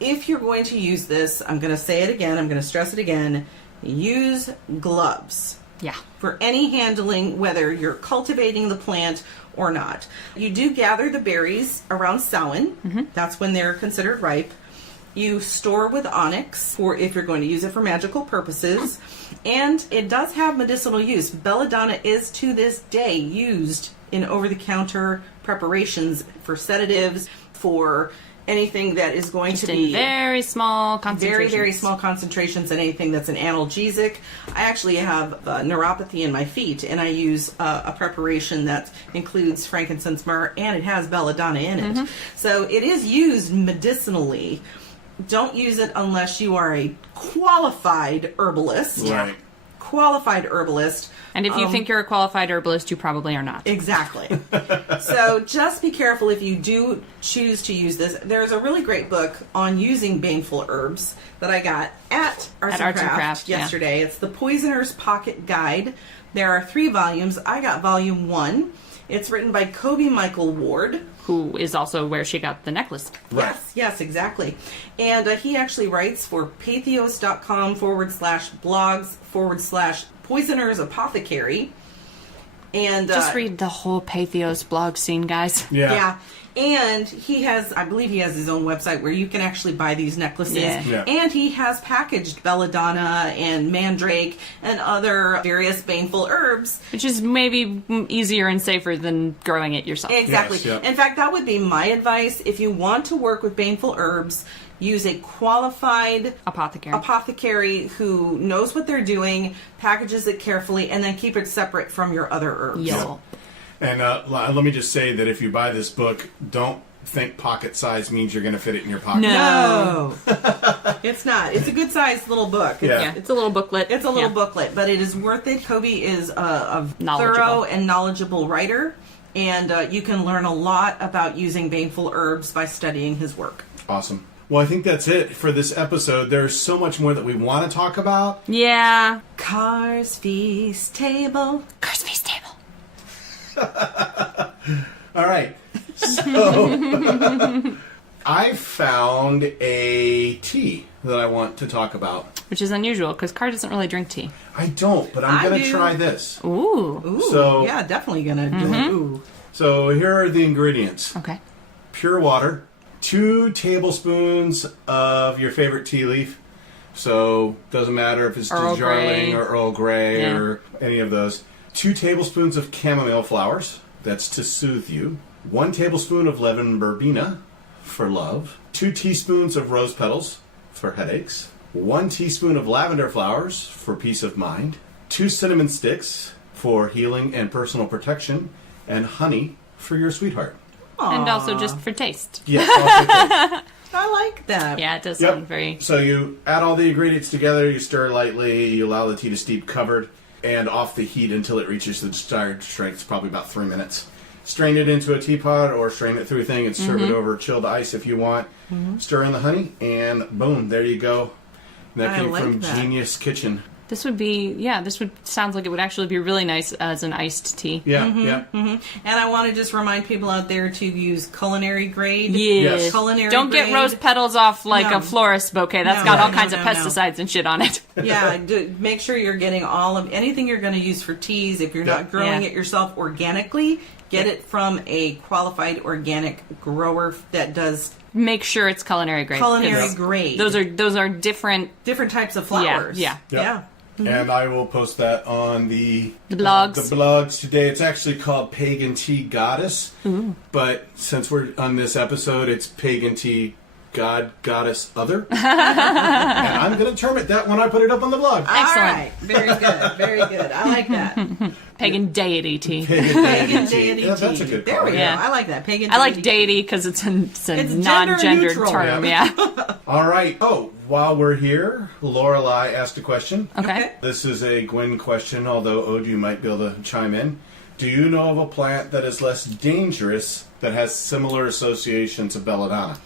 If you're going to use this, I'm going to say it again, I'm going to stress it again, use gloves. Yeah. For any handling, whether you're cultivating the plant or not. You do gather the berries around Samhain. Mm-hmm. That's when they're considered ripe. You store with onyx for if you're going to use it for magical purposes. And it does have medicinal use. Belladonna is to this day used in over-the-counter preparations for sedatives, for anything that is going to be very small concentrations. Very, very small concentrations, and anything that's an analgesic. I actually have neuropathy in my feet, and I use a preparation that includes frankincense, myrrh, and it has belladonna in it. Mm-hmm. So it is used medicinally. Don't use it unless you are a qualified herbalist. Right. Qualified herbalist. And if you think you're a qualified herbalist, you probably are not. Exactly. So just be careful if you do choose to use this. There's a really great book on using baneful herbs that I got at Arts and Craft yesterday. Yeah. It's the Poisoner's Pocket Guide. There are 3 volumes. I got volume 1. It's written by Kobe Michael Ward. Who is also where she got the necklace. Right. Yes, exactly. And he actually writes for pathos.com/blogs/Poisoner's Apothecary. And just read the whole Pathos blog scene, guys. Yeah. And I believe he has his own website where you can actually buy these necklaces. Yeah. And he has packaged belladonna and mandrake and other various baneful herbs. Which is maybe easier and safer than growing it yourself. Exactly. Yes, yep. In fact, that would be my advice. If you want to work with baneful herbs, use a qualified apothecary who knows what they're doing, packages it carefully, and then keep it separate from your other herbs. Yeah. And let me just say that if you buy this book, don't think pocket size means you're going to fit it in your pocket. No. It's not. It's a good sized little book. It's a little booklet. It's a little booklet, but it is worth it. Kobe is a thorough and knowledgeable writer, and you can learn a lot about using baneful herbs by studying his work. Awesome. Well, I think that's it for this episode. There's so much more that we want to talk about. Yeah. Cars Feast Table. Cars Feast Table. All right. So I found a tea that I want to talk about. Which is unusual because Car doesn't really drink tea. I don't, but I'm going to try this. Ooh. So, yeah, definitely going to do it. Ooh. So here are the ingredients. Okay. Pure water, 2 tablespoons of your favorite tea leaf. So doesn't matter if it's Earl Darjeeling Grey. or Earl Grey or any of those. 2 tablespoons of chamomile flowers. That's to soothe you. 1 tablespoon of lemon verbena for love. 2 teaspoons of rose petals for headaches. 1 teaspoon of lavender flowers for peace of mind. 2 cinnamon sticks for healing and personal protection. And honey for your sweetheart. Aww. And also just for taste. Yes, also taste. I like that. Yeah, it does sound very... So you add all the ingredients together, you stir lightly, you allow the tea to steep covered, and off the heat until it reaches the desired strength, probably about 3 minutes. Strain it into a teapot or strain it through a thing and serve it over chilled ice if you want. Stir in the honey, and boom, there you go. And that came from Genius Kitchen. This would sounds like it would actually be really nice as an iced tea. Yeah, And I want to just remind people out there to use culinary grade. Yes. Culinary Don't grade. get rose petals off like a florist bouquet. That's got all kinds of no. pesticides and shit on it. Yeah, make sure you're getting all of anything you're going to use for teas. If you're not growing it yourself organically, get it from a qualified organic grower that does. Make sure it's culinary grade. Culinary grade. Those are different types of flowers. Yeah. And I will post that on the blogs. The blogs today. It's actually called Pagan Tea Goddess. But since we're on this episode, it's Pagan Tea God, goddess, other. And I'm going to term it that when I put it up on the blog. Excellent. All right. Very good. Very good. I like that. Pagan deity tea. Pagan deity. Yeah, that's a good There we call. go. Yeah. I like that. Pagan I like deity. deity because it's a It's non-gendered gender-neutral. term. Yeah. All right. Oh, while we're here, Lorelei asked a question. Okay. This is a Gwyn question, although Ode, you might be able to chime in. Do you know of a plant that is less dangerous that has similar associations of belladonna?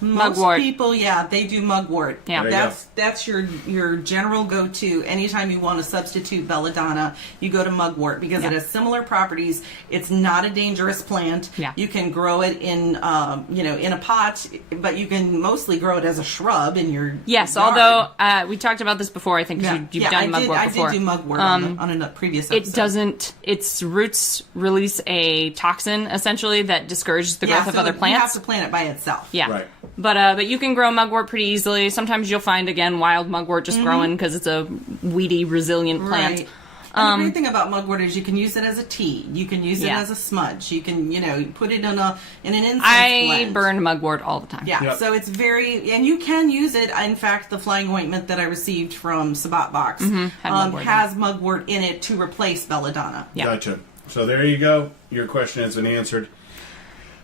Most Mugwort. people, yeah, they do mugwort. Yeah. There you That's your general go-to. Anytime you want to substitute belladonna, you go to mugwort because Yeah. it has similar properties. It's not a dangerous plant. Yeah. You can grow it in in a pot, but you can mostly grow it as a shrub in your Yes, yard. although we talked about this before, I think, 'cause you've done mugwort before. I did do mugwort on a previous episode. It doesn't. Its roots release a toxin essentially that discourages the growth of so other You have plants. to plant it by itself. Yeah. Right. But you can grow mugwort pretty easily. Sometimes you'll find again wild mugwort just growing because it's a weedy, resilient plant. Right. And the great thing about mugwort is you can use it as a tea. You can use it Yeah. as a smudge. You can, put it in an incense I blend. burn mugwort all the time. Yeah, Yep. so it's and you can use it. In fact, the flying ointment that I received from Sabat Box has mugwort in it to replace belladonna. Yeah. Gotcha. So there you go. Your question has been answered.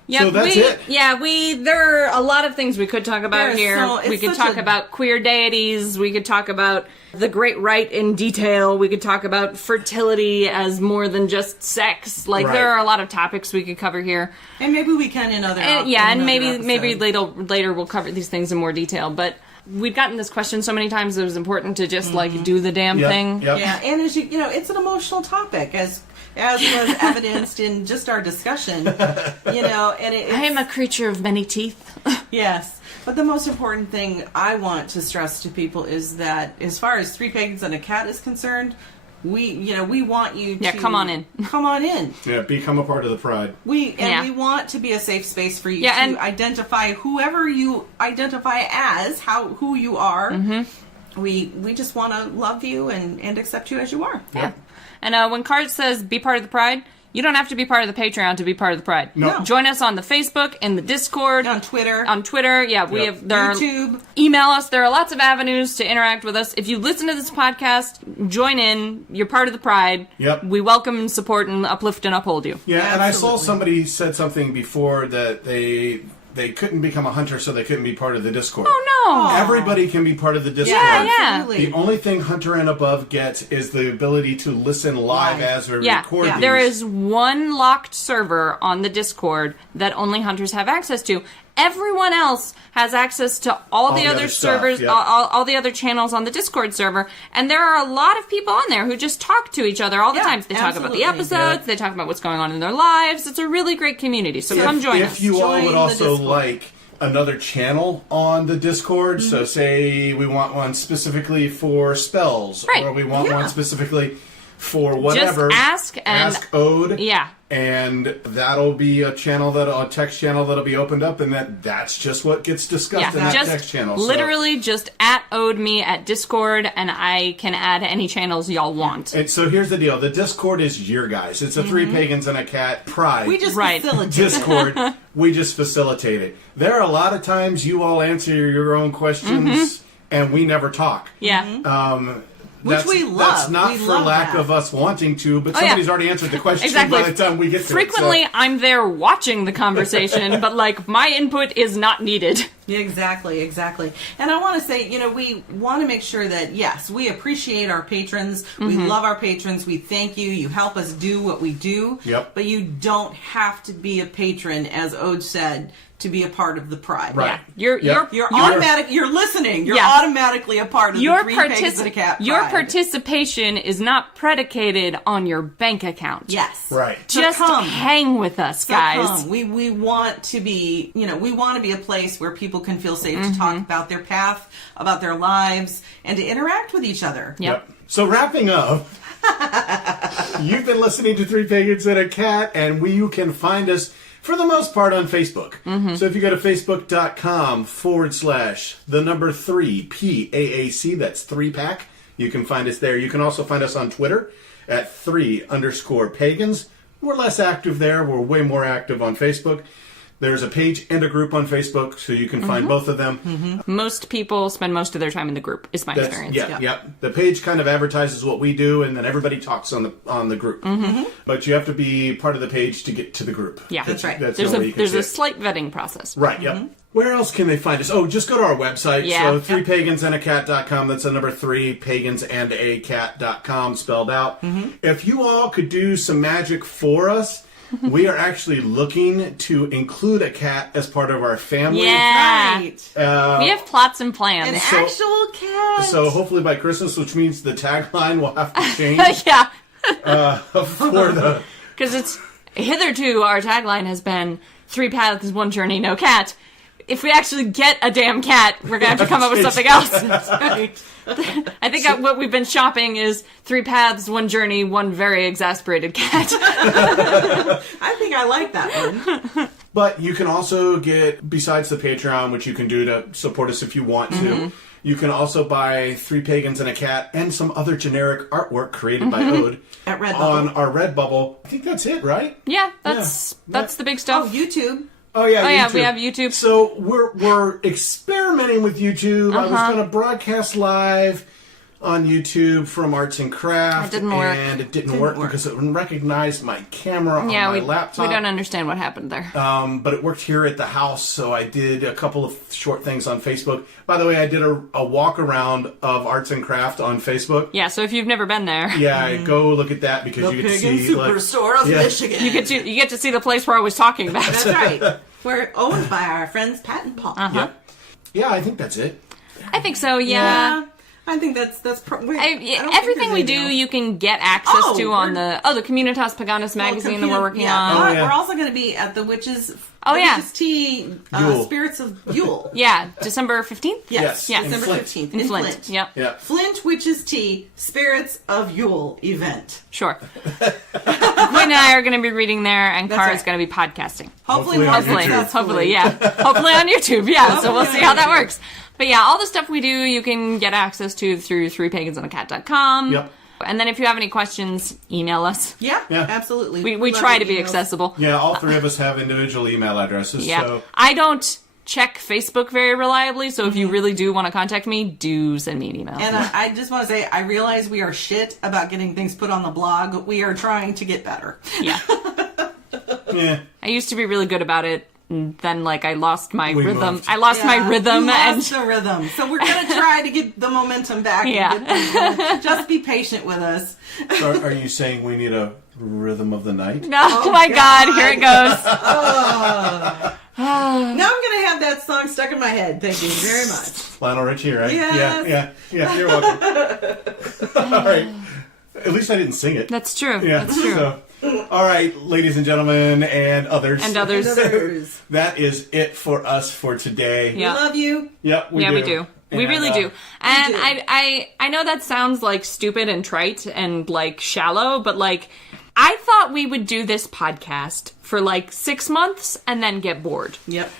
Yeah, So that's it. Yeah, there are a lot of things we could talk about There's here. so- We it's could such talk a- about queer deities. We could talk about the Great Rite in detail. We could talk about fertility as more than just sex. Like Right. there are a lot of topics we could cover here. And maybe we can in other And, in yeah, and another maybe episode. later we'll cover these things in more detail. But we've gotten this question so many times it was important to just like do the damn Yep, thing. yep. Yeah, and as it's an emotional topic as was evidenced in just our discussion. And it's, I am a creature of many teeth. Yes. But the most important thing I want to stress to people is that as far as Three Pagans and a Cat is concerned, we want you to... Yeah, come on in. Come on in. Yeah, become a part of the pride. We want to be a safe space for you to identify whoever you identify as, who you are. Mm-hmm. We just want to love you and accept you as you are. Yeah. And when Card says be part of the Pride, you don't have to be part of the Patreon to be part of the Pride. No. Join us on the Facebook, in the Discord. On Twitter. Yeah, we Yep. have YouTube. Email us. There are lots of avenues to interact with us. If you listen to this podcast, join in. You're part of the Pride. Yep. We welcome and support and uplift and uphold you. Yeah, and I saw Absolutely. somebody said something before that they couldn't become a hunter, so they couldn't be part of the Discord. Oh, no. Everybody can be part of the Discord. Yeah. Absolutely. The only thing Hunter and above get is the ability to listen live Live. as we Yeah, record these. there is one locked server on the Discord that only hunters have access to. Everyone else has access to all the other stuff, servers, yep. all the other channels on the Discord server, and there are a lot of people on there who just talk to each other all the Yeah, time. They talk about the absolutely. episodes, they talk about what's going on in their lives. It's a really great community, so come join us. If you all Join would the also Discord. like another channel on the Discord, Mm-hmm. so say we want one specifically for spells, Right. or we want Yeah. one specifically for whatever. ask and- ask Ode. Yeah. And that'll be a text channel that'll be opened up, and that's just what gets discussed in that just text channel. So- literally just @ode me at Discord, and I can add any channels y'all want. And so here's the deal: the Discord is your guys. It's a Three Pagans and a Cat Pride. We just Right. facilitate. Discord. We just facilitate it. There are a lot of times you all answer your own questions, and we never talk. Yeah. Which we love. That's not We for love lack that. of us wanting to, but Oh, yeah. somebody's already answered the question Exactly. by the time we get to Frequently, it. So. I'm there watching the conversation, but my input is not needed. Yeah, exactly. And I want to say, we want to make sure that, yes, we appreciate our patrons. We love our patrons. We thank you. You help us do what we do. Yep. But you don't have to be a patron, as Ode said, to be a part of the Pride. Right. Yeah. You're automatic. You're listening. You're Yeah. automatically a part of the Three Pagans and a Cat your Pride. participation is not predicated on your bank account. Yes. Right. So Just come. hang with us, So guys. come. We want to be, we want to be a place where people can feel safe to talk about their path, about their lives, and to interact with each other. Yep. So wrapping up, you've been listening to Three Pagans and a Cat, and you can find us for the most part on Facebook. So if you go to facebook.com/3 PAAC, that's 3-pack, you can find us there. You can also find us on Twitter at 3_pagans. We're less active there. We're way more active on Facebook. There's a page and a group on Facebook, so you can find both of them. Most people spend most of their time in the group, is my experience. Yeah. The page kind of advertises what we do, and then everybody talks on the group. But you have to be part of the page to get to the group. Yeah, that's right. That's there's a slight vetting process. Right, yep. Where else can they find us? Oh, just go to our website. Yeah. So 3pagansandacat.com. That's the number 3, pagansandacat.com spelled out. If you all could do some magic for us, we are actually looking to include a cat as part of our family. Yeah. Right. We have plots and plans. An actual cat. So hopefully by Christmas, which means the tagline will have to change Yeah. for the... Because it's hitherto our tagline has been 3 paths, 1 journey, no cat. If we actually get a damn cat, we're going to have to come up with something else. Right. I think what we've been shopping is 3 paths, 1 journey, 1 very exasperated cat. I think I like that one. But you can also get, besides the Patreon, which you can do to support us if you want to, you can also buy 3 Pagans and a Cat and some other generic artwork created by Ode At Redbubble. on our Redbubble. I think that's it, right? Yeah, that's the big Oh, stuff. YouTube. Oh yeah, we have YouTube. So we're experimenting with YouTube. I was going to broadcast live on YouTube from Arts and Craft. It didn't work. And it didn't work because it wouldn't recognize my camera on my laptop. We don't understand what happened there. But it worked here at the house, so I did a couple of short things on Facebook. By the way, I did a walk around of Arts and Craft on Facebook. Yeah, so if you've never been there, Yeah, go look at that because you get to Pagan see Superstore of Michigan. you get to see the place we're always talking about. That's right. We're owned by our friends Pat and Paul. Yeah, I think that's it. I think so. Yeah. I think that's Everything we do, you can get access to on the Communitas Paganism magazine that we're working on. Oh, yeah. We're also going to be at the Witches. Witches Tea Yule. Spirits of Yule. Yeah, December 15th? Yes. Yeah. In December Flint. 15th In Flint. Yep. Yeah. Flint Witches Tea Spirits of Yule event. Sure. Gwyn and I are going to be reading there, and Cara is right. going to be podcasting. Hopefully more on Hopefully, YouTube. hopefully, yeah. Hopefully on YouTube, yeah. So we'll see how that works. But yeah, all the stuff we do, you can get access to through 3pagansandacat.com. Yep. And then if you have any questions, email us. Yeah, Yeah. absolutely. We Love try the to be emails. accessible. Yeah, all 3 of us have individual email addresses. Yeah. So I don't check Facebook very reliably, so if you really do want to contact me, do send me an email. And I just want to say, I realize we are shit about getting things put on the blog. We are trying to get better. Yeah. yeah. I used to be really good about it, and then I lost my We rhythm. moved. I lost my rhythm, You and lost the rhythm. So we're going to try to get the momentum back. and Yeah. get things- just be patient with us. So are you saying we need a rhythm of the night? no, oh my God, here it goes. Now I'm going to have that song stuck in my head. Thank you very much. Lionel Richie, right? Yes. Yeah. You're welcome. All right. At least I didn't sing it. That's true. Yeah. That's true. So, all right, ladies and gentlemen, and others. And others. Others. That is it for us for today. Yeah. We love you. Yep, we Yeah, do. we do. We And, really do. And do. I know that sounds stupid and trite and shallow, but I thought we would do this podcast for 6 months and then get bored. Yep.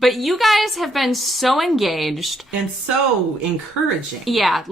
But you guys have been so engaged. And so encouraging. Yeah,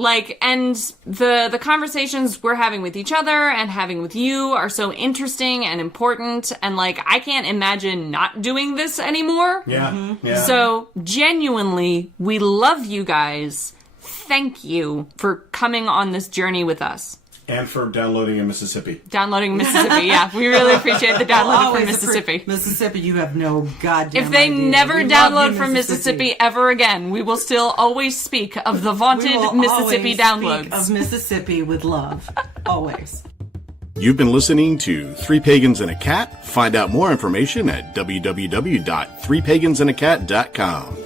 and the conversations we're having with each other and having with you are so interesting and important, and I can't imagine not doing this anymore. Yeah. Yeah. So, genuinely, we love you guys. Thank you for coming on this journey with us. And for downloading in Mississippi. Downloading Mississippi, yeah. We really appreciate the downloading Always from Mississippi. Mississippi, you have no goddamn If they idea. never We love download you, from Mississippi ever again, we will still always speak of the vaunted We will Mississippi always downloads. speak of Mississippi with love. Always. You've been listening to 3 Pagans and a Cat. Find out more information at www.3pagansandacat.com.